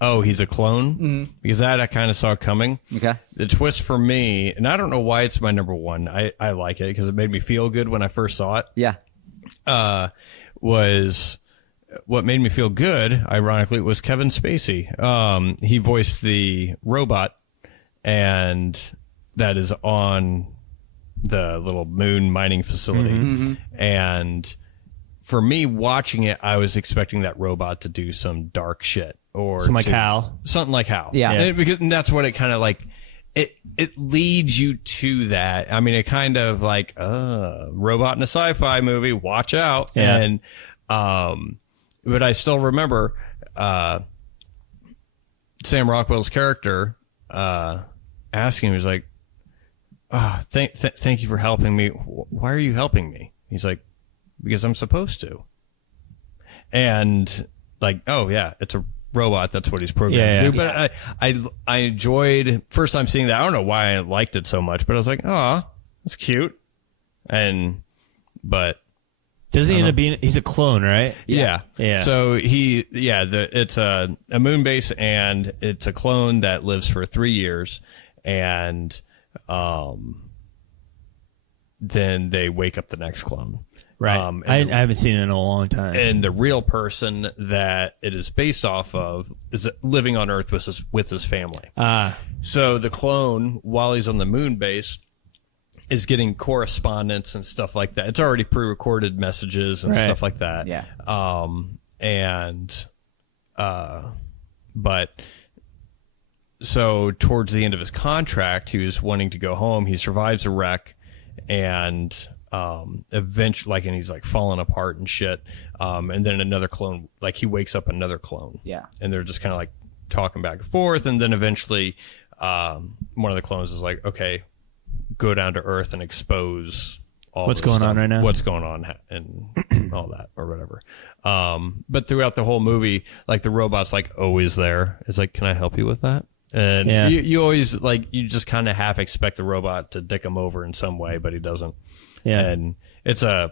Oh, he's a clone, because that I kind of saw coming. Okay. The twist for me, and I don't know why it's my number one. I like it because it made me feel good when I first saw it. Yeah. Was what made me feel good, ironically, was Kevin Spacey. He voiced the robot, and that is on the little moon mining facility. And for me, watching it, I was expecting that robot to do some dark shit. Or Something like to- Hal. Something like Hal. Yeah. And that's what it kind of like. It leads you to that. I mean, it kind of like, robot in a sci-fi movie, watch out. Yeah. And, but I still remember, Sam Rockwell's character, asking him, he was like, thank you for helping me. Why are you helping me? He's like, because I'm supposed to. And like, oh yeah, it's a robot. That's what he's programmed to do. But I enjoyed first time seeing that. I don't know why I liked it so much, but I was like, oh, that's cute. But Does he end up being? He's a clone, right? yeah. Yeah. So it's a moon base, and it's a clone that lives for 3 years, and then they wake up the next clone. Right. And I haven't seen it in a long time. And the real person that it is based off of is living on Earth with his family. So the clone, while he's on the moon base, is getting correspondence and stuff like that. It's already pre-recorded messages and Right. stuff like that. Yeah. But so towards the end of his contract, he was wanting to go home. He survives a wreck, and eventually, and he's like falling apart and shit. And then another clone, like he wakes up another clone. Yeah. And they're just kind of like talking back and forth, and then eventually one of the clones is like, okay, go down to Earth and expose all What's this going stuff, on right now? what's going on and all that or whatever. But throughout the whole movie, like the robot's like always there. It's like, can I help you with that? And Yeah. you always like, you just kind of half expect the robot to dick him over in some way, but he doesn't. Yeah. And it's a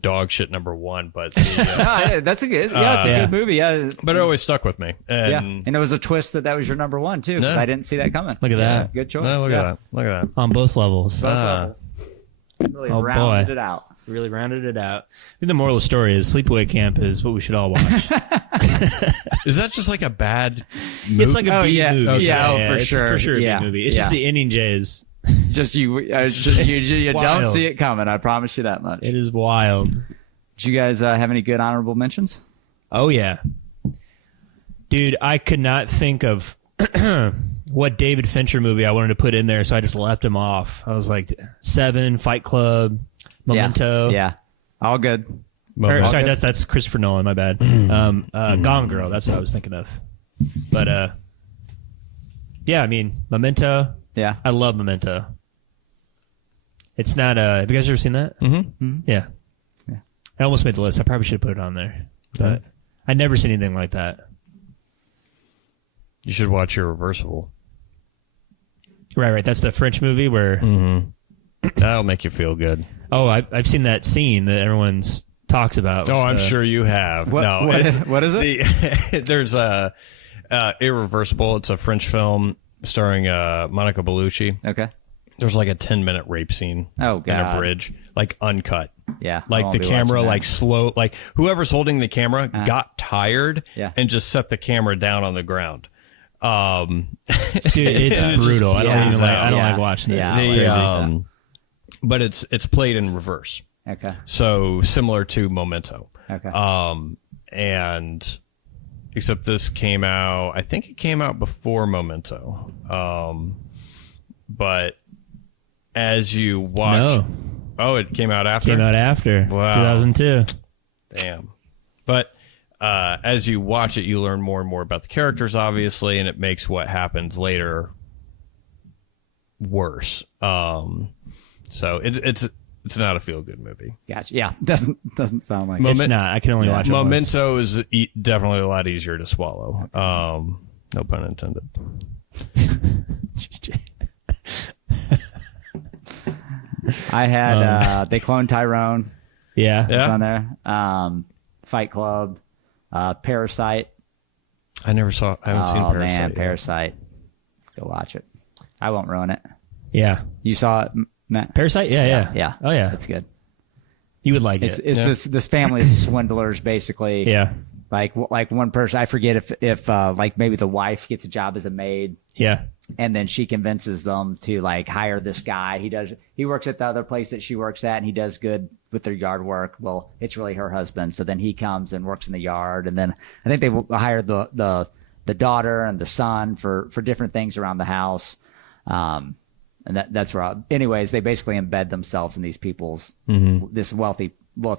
dog shit number one, but the, No, that's a good. Yeah, it's a Yeah. good movie. Yeah, but it always stuck with me. yeah, And and it was a twist that was your number one too, because Yeah. I didn't see that coming. Look at that. Good choice. no, look Yeah. at that. Look at that. On both levels. Both levels. Really Oh, rounded boy. it out. Really rounded it out. I think the moral of the story is Sleepaway Camp is what we should all watch. Is that just like a bad movie? It's like a Oh, B yeah. movie. Yeah, oh, for it's sure. For sure a Yeah. B movie. It's just Yeah. the ending, Jays. Just you don't wild. see it coming. I promise you that much. It is wild. Did you guys have any good honorable mentions? Oh, yeah. Dude, I could not think of what David Fincher movie I wanted to put in there, so I just left him off. I was like, Seven, Fight Club, Memento. Yeah. All good. Or, sorry, that's Christopher Nolan. My bad. Gone Girl. That's what I was thinking of. But yeah, I mean, Memento. Yeah. I love Memento. It's not. Have you guys ever seen that? Mm-hmm. Yeah. Yeah. I almost made the list. I probably should have put it on there, but I never seen anything like that. You should watch Irreversible. Right. That's the French movie where. That'll make you feel good. Oh, I've seen that scene that everyone's talks about. Oh, I'm with, sure you have. What- no, what is it? There's a Irreversible. It's a French film starring Monica Bellucci. Okay. There's like a 10-minute rape scene Oh, in a God. bridge, like uncut. Yeah. I Like won't the be camera, watching that. like slow, like whoever's holding the camera got tired Yeah. and just set the camera down on the ground. dude, it's brutal. I don't yeah. even like. I don't Yeah. like watching it. Yeah. It's The, crazy. But it's played in reverse, Okay. so similar to Memento. Okay. And except this came out, I think it came out before Memento. But as you watch, No. oh, it came out after. Came out after Wow. 2002. Damn. But as you watch it, you learn more and more about the characters, obviously, and it makes what happens later worse. So it's not a feel good movie. Gotcha. Yeah. Doesn't sound like It's it. not. I can only watch it once. Memento is definitely a lot easier to swallow. No pun intended. I had They Cloned Tyrone. Yeah. Yeah. It's on there. Fight Club. Parasite. I never saw. I haven't seen Oh Parasite. man, yet. Parasite. Go watch it. I won't ruin it. Yeah. You saw it, Matt? Parasite? Yeah. Yeah. Oh, yeah. It's good. You would like It's it. Yeah. this family of swindlers basically. Yeah. Like one person, I forget if like maybe the wife gets a job as a maid, Yeah. and then she convinces them to like hire this guy. He works at the other place that she works at, and he does good with their yard work. Well, it's really her husband. So then he comes and works in the yard, and then I think they hired the daughter and the son for different things around the house. And that's where. Anyways, they basically embed themselves in these people's this wealthy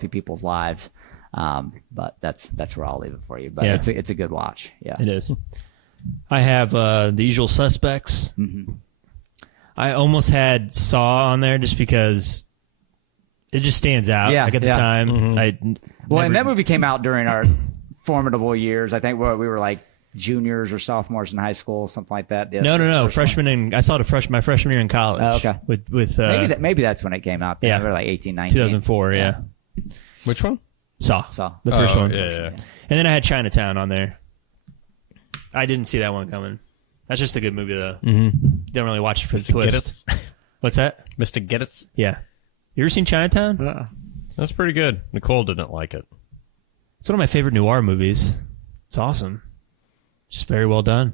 people's lives. But that's where I'll leave it for you. But Yeah. it's a good watch. Yeah. It is. I have The Usual Suspects. Mm-hmm. I almost had Saw on there just because it just stands out. Yeah, Like at the yeah. time, Well, and never- that movie came out during our formidable years. I think we were like juniors or sophomores in high school, something like that. No. Freshman in I saw it my freshman year in college. Oh, okay. With Maybe that's when it came out. yeah. We were like 18, 19. 2004. Yeah. Which one? Saw. Saw. The first Oh, one. yeah. And then I had Chinatown on there. I didn't see that one coming. That's just a good movie though. Mm-hmm. Don't really watch it for the twist. What's that? Mr. Geddes. Yeah. You ever seen Chinatown? That's pretty good. Nicole didn't like it. It's one of my favorite noir movies. It's awesome. It's just very well done.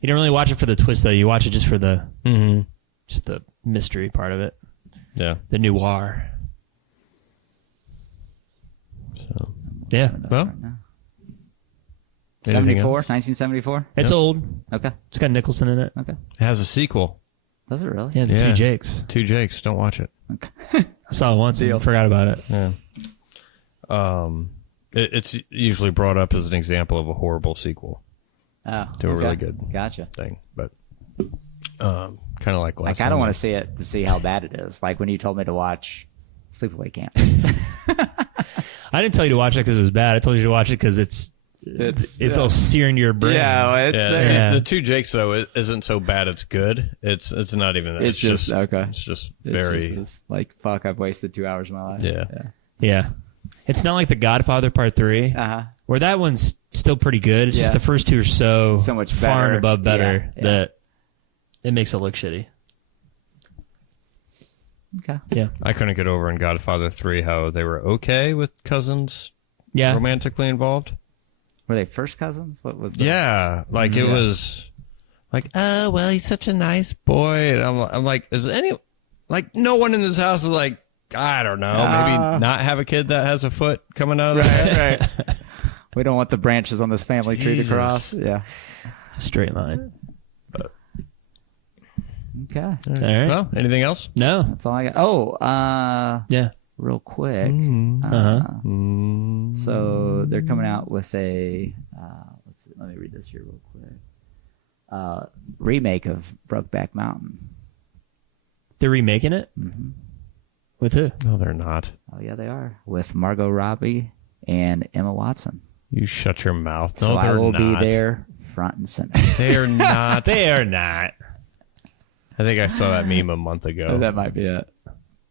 You don't really watch it for the twist though. You watch it just for the just the mystery part of it. Yeah. The noir. So Yeah. well, 74, 1974. It's old. Okay. It's got Nicholson in it. Okay. it has a sequel. Does it really? Yeah, the Yeah. two Jakes. Two Jakes. Don't watch it. I saw it once and forgot about it. Yeah. It's usually brought up as an example of a horrible sequel. Oh, to a okay. really good Gotcha. thing. But kind of like I last kind time of we- want to see it to see how bad it is. Like when you told me to watch Sleepaway Camp. I didn't tell you to watch it because it was bad. I told you to watch it because it's all searing your brain. Yeah, it's Yeah, Yeah. the Two Jakes though isn't so bad. It's good. It's not even that. It's just okay. It's just It's very just this, like fuck. I've wasted 2 hours of my life. Yeah. Yeah. It's not like The Godfather Part 3, Uh huh. where that one's still pretty good. It's Yeah. just the first two are so So much far and better. above better Yeah. that it makes it look shitty. Okay. Yeah. I couldn't get over in Godfather 3 how they were okay with cousins Yeah. romantically involved. Were they first cousins? What was? The, Yeah, like it was like, oh well, he's such a nice boy, and I'm like, is any like no one in this house is like, I don't know, maybe not have a kid that has a foot coming out of their head. Right. We don't want the branches on this family tree to Jesus. cross. Yeah. It's a straight line. Okay. All right. Well, anything else? No. That's all I got. Oh, Yeah. real quick. Uh-huh. So they're coming out with a let's see, let me read this here real quick. Remake of Brokeback Mountain. They're remaking it? With who? No, they're not. Oh yeah, they are with Margot Robbie and Emma Watson. You shut your mouth. No, So I they're will not. be there front and center. They are not. They are not. I think I saw that meme a month ago. That might be it.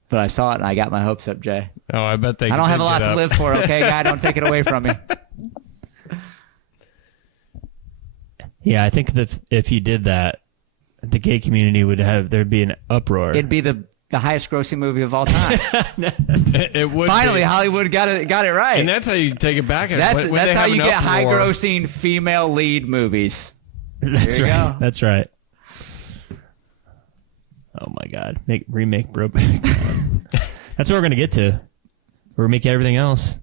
But I saw it and I got my hopes up, Jay. Oh, I bet they. I don't have a did lot get to up. live for, okay, guy? Don't take it away from me. Yeah, I think that if you did that, the gay community would have, there'd be an uproar. It'd be the highest grossing movie of all time. It would Finally, be. Hollywood got it right. and that's how you take it back. That's when they how have you an get uproar. high grossing female lead movies. That's There you right. go. That's right. Oh my God! Remake Brokeback Mountain. That's what we're gonna get to. Remake everything else.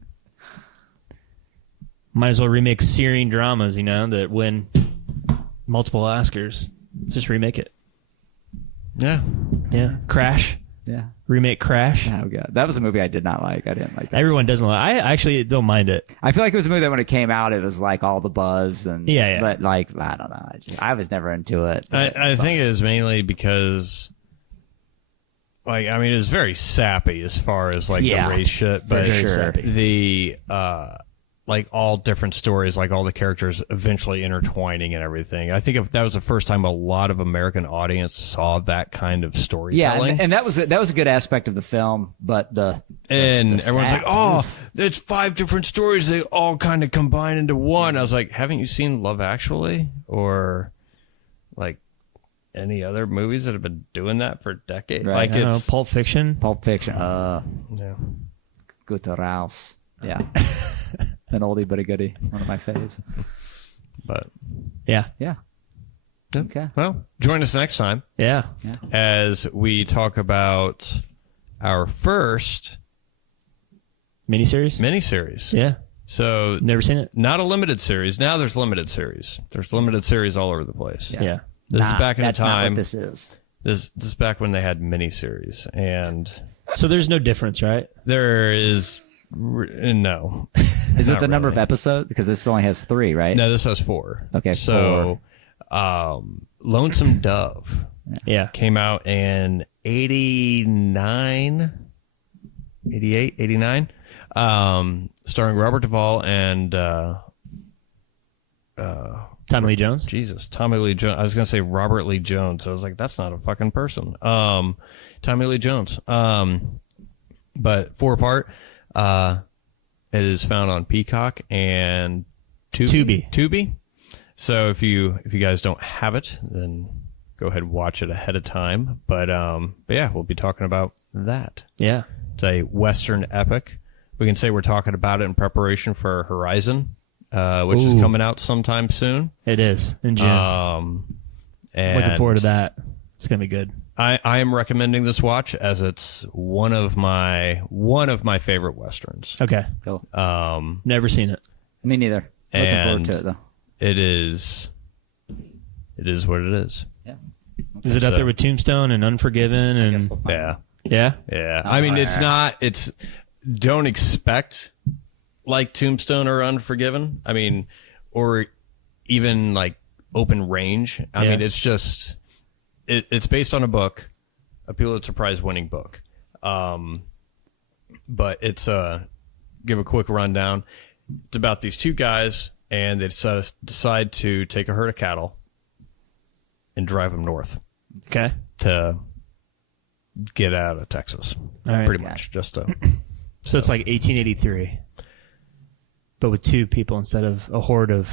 Might as well remake searing dramas, that win multiple Oscars. Let's just remake it. Yeah. Yeah. Crash. Yeah. Remake Crash. Oh god, that was a movie I did not like. I didn't like that. Everyone doesn't like. I actually don't mind it. I feel like it was a movie that when it came out, it was like all the buzz and Yeah. But like I don't know, I was never into it. I think it is mainly because, like, I mean, it's very sappy as far as like Yeah. the race shit, but For sure. the like all different stories, like all the characters eventually intertwining and everything. I think if that was the first time a lot of American audience saw that kind of yeah, storytelling. and that was a good aspect of the film, but And the everyone's sap- like, "Oh, it's 5 different stories. They all kind of combine into one." I was like, "Haven't you seen Love Actually or like any other movies that have been doing that for decades?" Right. Like I don't know, it's Pulp Fiction. Pulp Fiction, yeah. Guter Rouse, yeah, an oldie but a goodie, one of my faves. But Yeah. Yeah. Okay. well, join us next time Yeah. as we talk about our first Miniseries. miniseries. Yeah. So Never seen it. not a limited series. Now there's limited series. There's limited series all over the place. Yeah. This is back in the That's not time. what this is. This is back when they had miniseries, and So there's no difference, right? there is no. Is it Not the number of really. episodes? Because this only has 3, right? No, this has 4. Okay, so Lonesome Dove Yeah. came out in 89, 88, 89, starring Robert Duvall and Tommy Lee Jones. Jesus, Tommy Lee Jones. I was gonna say Robert Lee Jones. I was like, that's not a fucking person. Tommy Lee Jones. But 4-part. It is found on Peacock and Tubi. So if you guys don't have it, then go ahead and watch it ahead of time. But yeah, we'll be talking about that. Yeah. It's a Western epic. We can say we're talking about it in preparation for Horizon, which is Ooh. coming out sometime soon. It is in June. And Looking forward to that. It's gonna be good. I am recommending this watch as it's one of my favorite westerns. Okay. Cool. Never seen it. Me neither. Looking forward And to it though. it is what it is. Yeah. Is it up So- there with Tombstone and Unforgiven I guess and we'll find Yeah. out. yeah? Yeah. I mean, it's not, don't expect like Tombstone or Unforgiven. I mean, or even like open range. I Yeah. mean, it's just it's based on a book, a Pulitzer Prize winning book. But it's give a quick rundown. It's about these two guys, and they decide to take a herd of cattle and drive them north Okay. to get out of Texas. All right. Pretty much, just to. So it's like 1883, but with two people instead of a horde of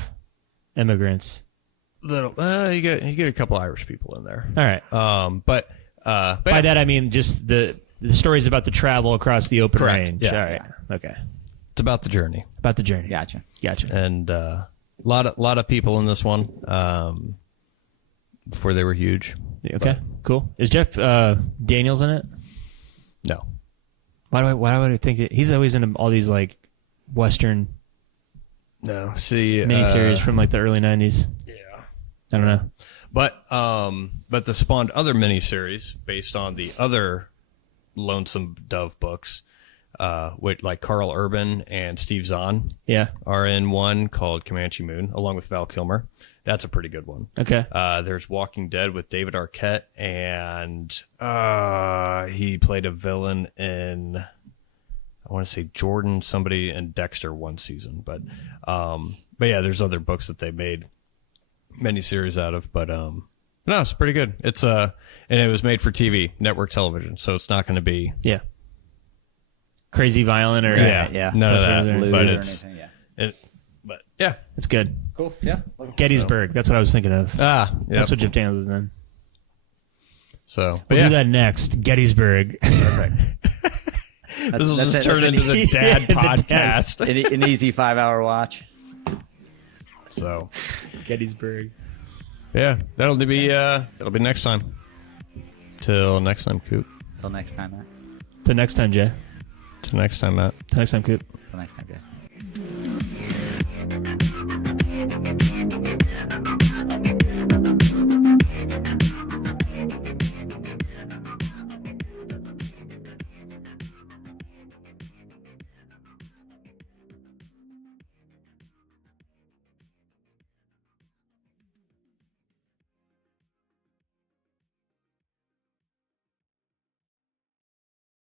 immigrants. Little, you get a couple Irish people in there. All right. But By that I mean just the stories about the travel across the open Correct. range. Yeah. All right. Okay. it's about the journey, About the journey. Gotcha. Gotcha. and a lot of people in this one. Before they were huge. Okay. Cool. Is Jeff Daniels in it? No, Why would I think he's always in all these like Western no. See, miniseries from like the early 90s? yeah. I don't know. But this spawned other miniseries based on the other Lonesome Dove books, with like Carl Urban and Steve Zahn Yeah. are in one called Comanche Moon, along with Val Kilmer. That's a pretty good one. Okay. There's Walking Dead with David Arquette, and he played a villain in, I want to say Jordan, somebody in Dexter one season, but yeah, there's other books that they made miniseries out of, but no, it's pretty good. It's and it was made for TV, network television, so it's not going to be Yeah. Crazy violent or yeah. none of That's what that, it is. but Or it's anything, yeah. but yeah, It's good. cool, yeah. Gettysburg. That's what I was thinking of. Yeah, That's what Jeff Daniels is in. So, but We'll yeah, do that next. Gettysburg. perfect. This will That's just it. turn That's into the dad The dad. podcast. An easy 5-hour watch. So, Gettysburg. yeah, that'll be next time. Till next time, Coop. Till next time, Matt. Till next time, Jay. Till next time, Matt. Till next time, Coop. Till next time, Jay.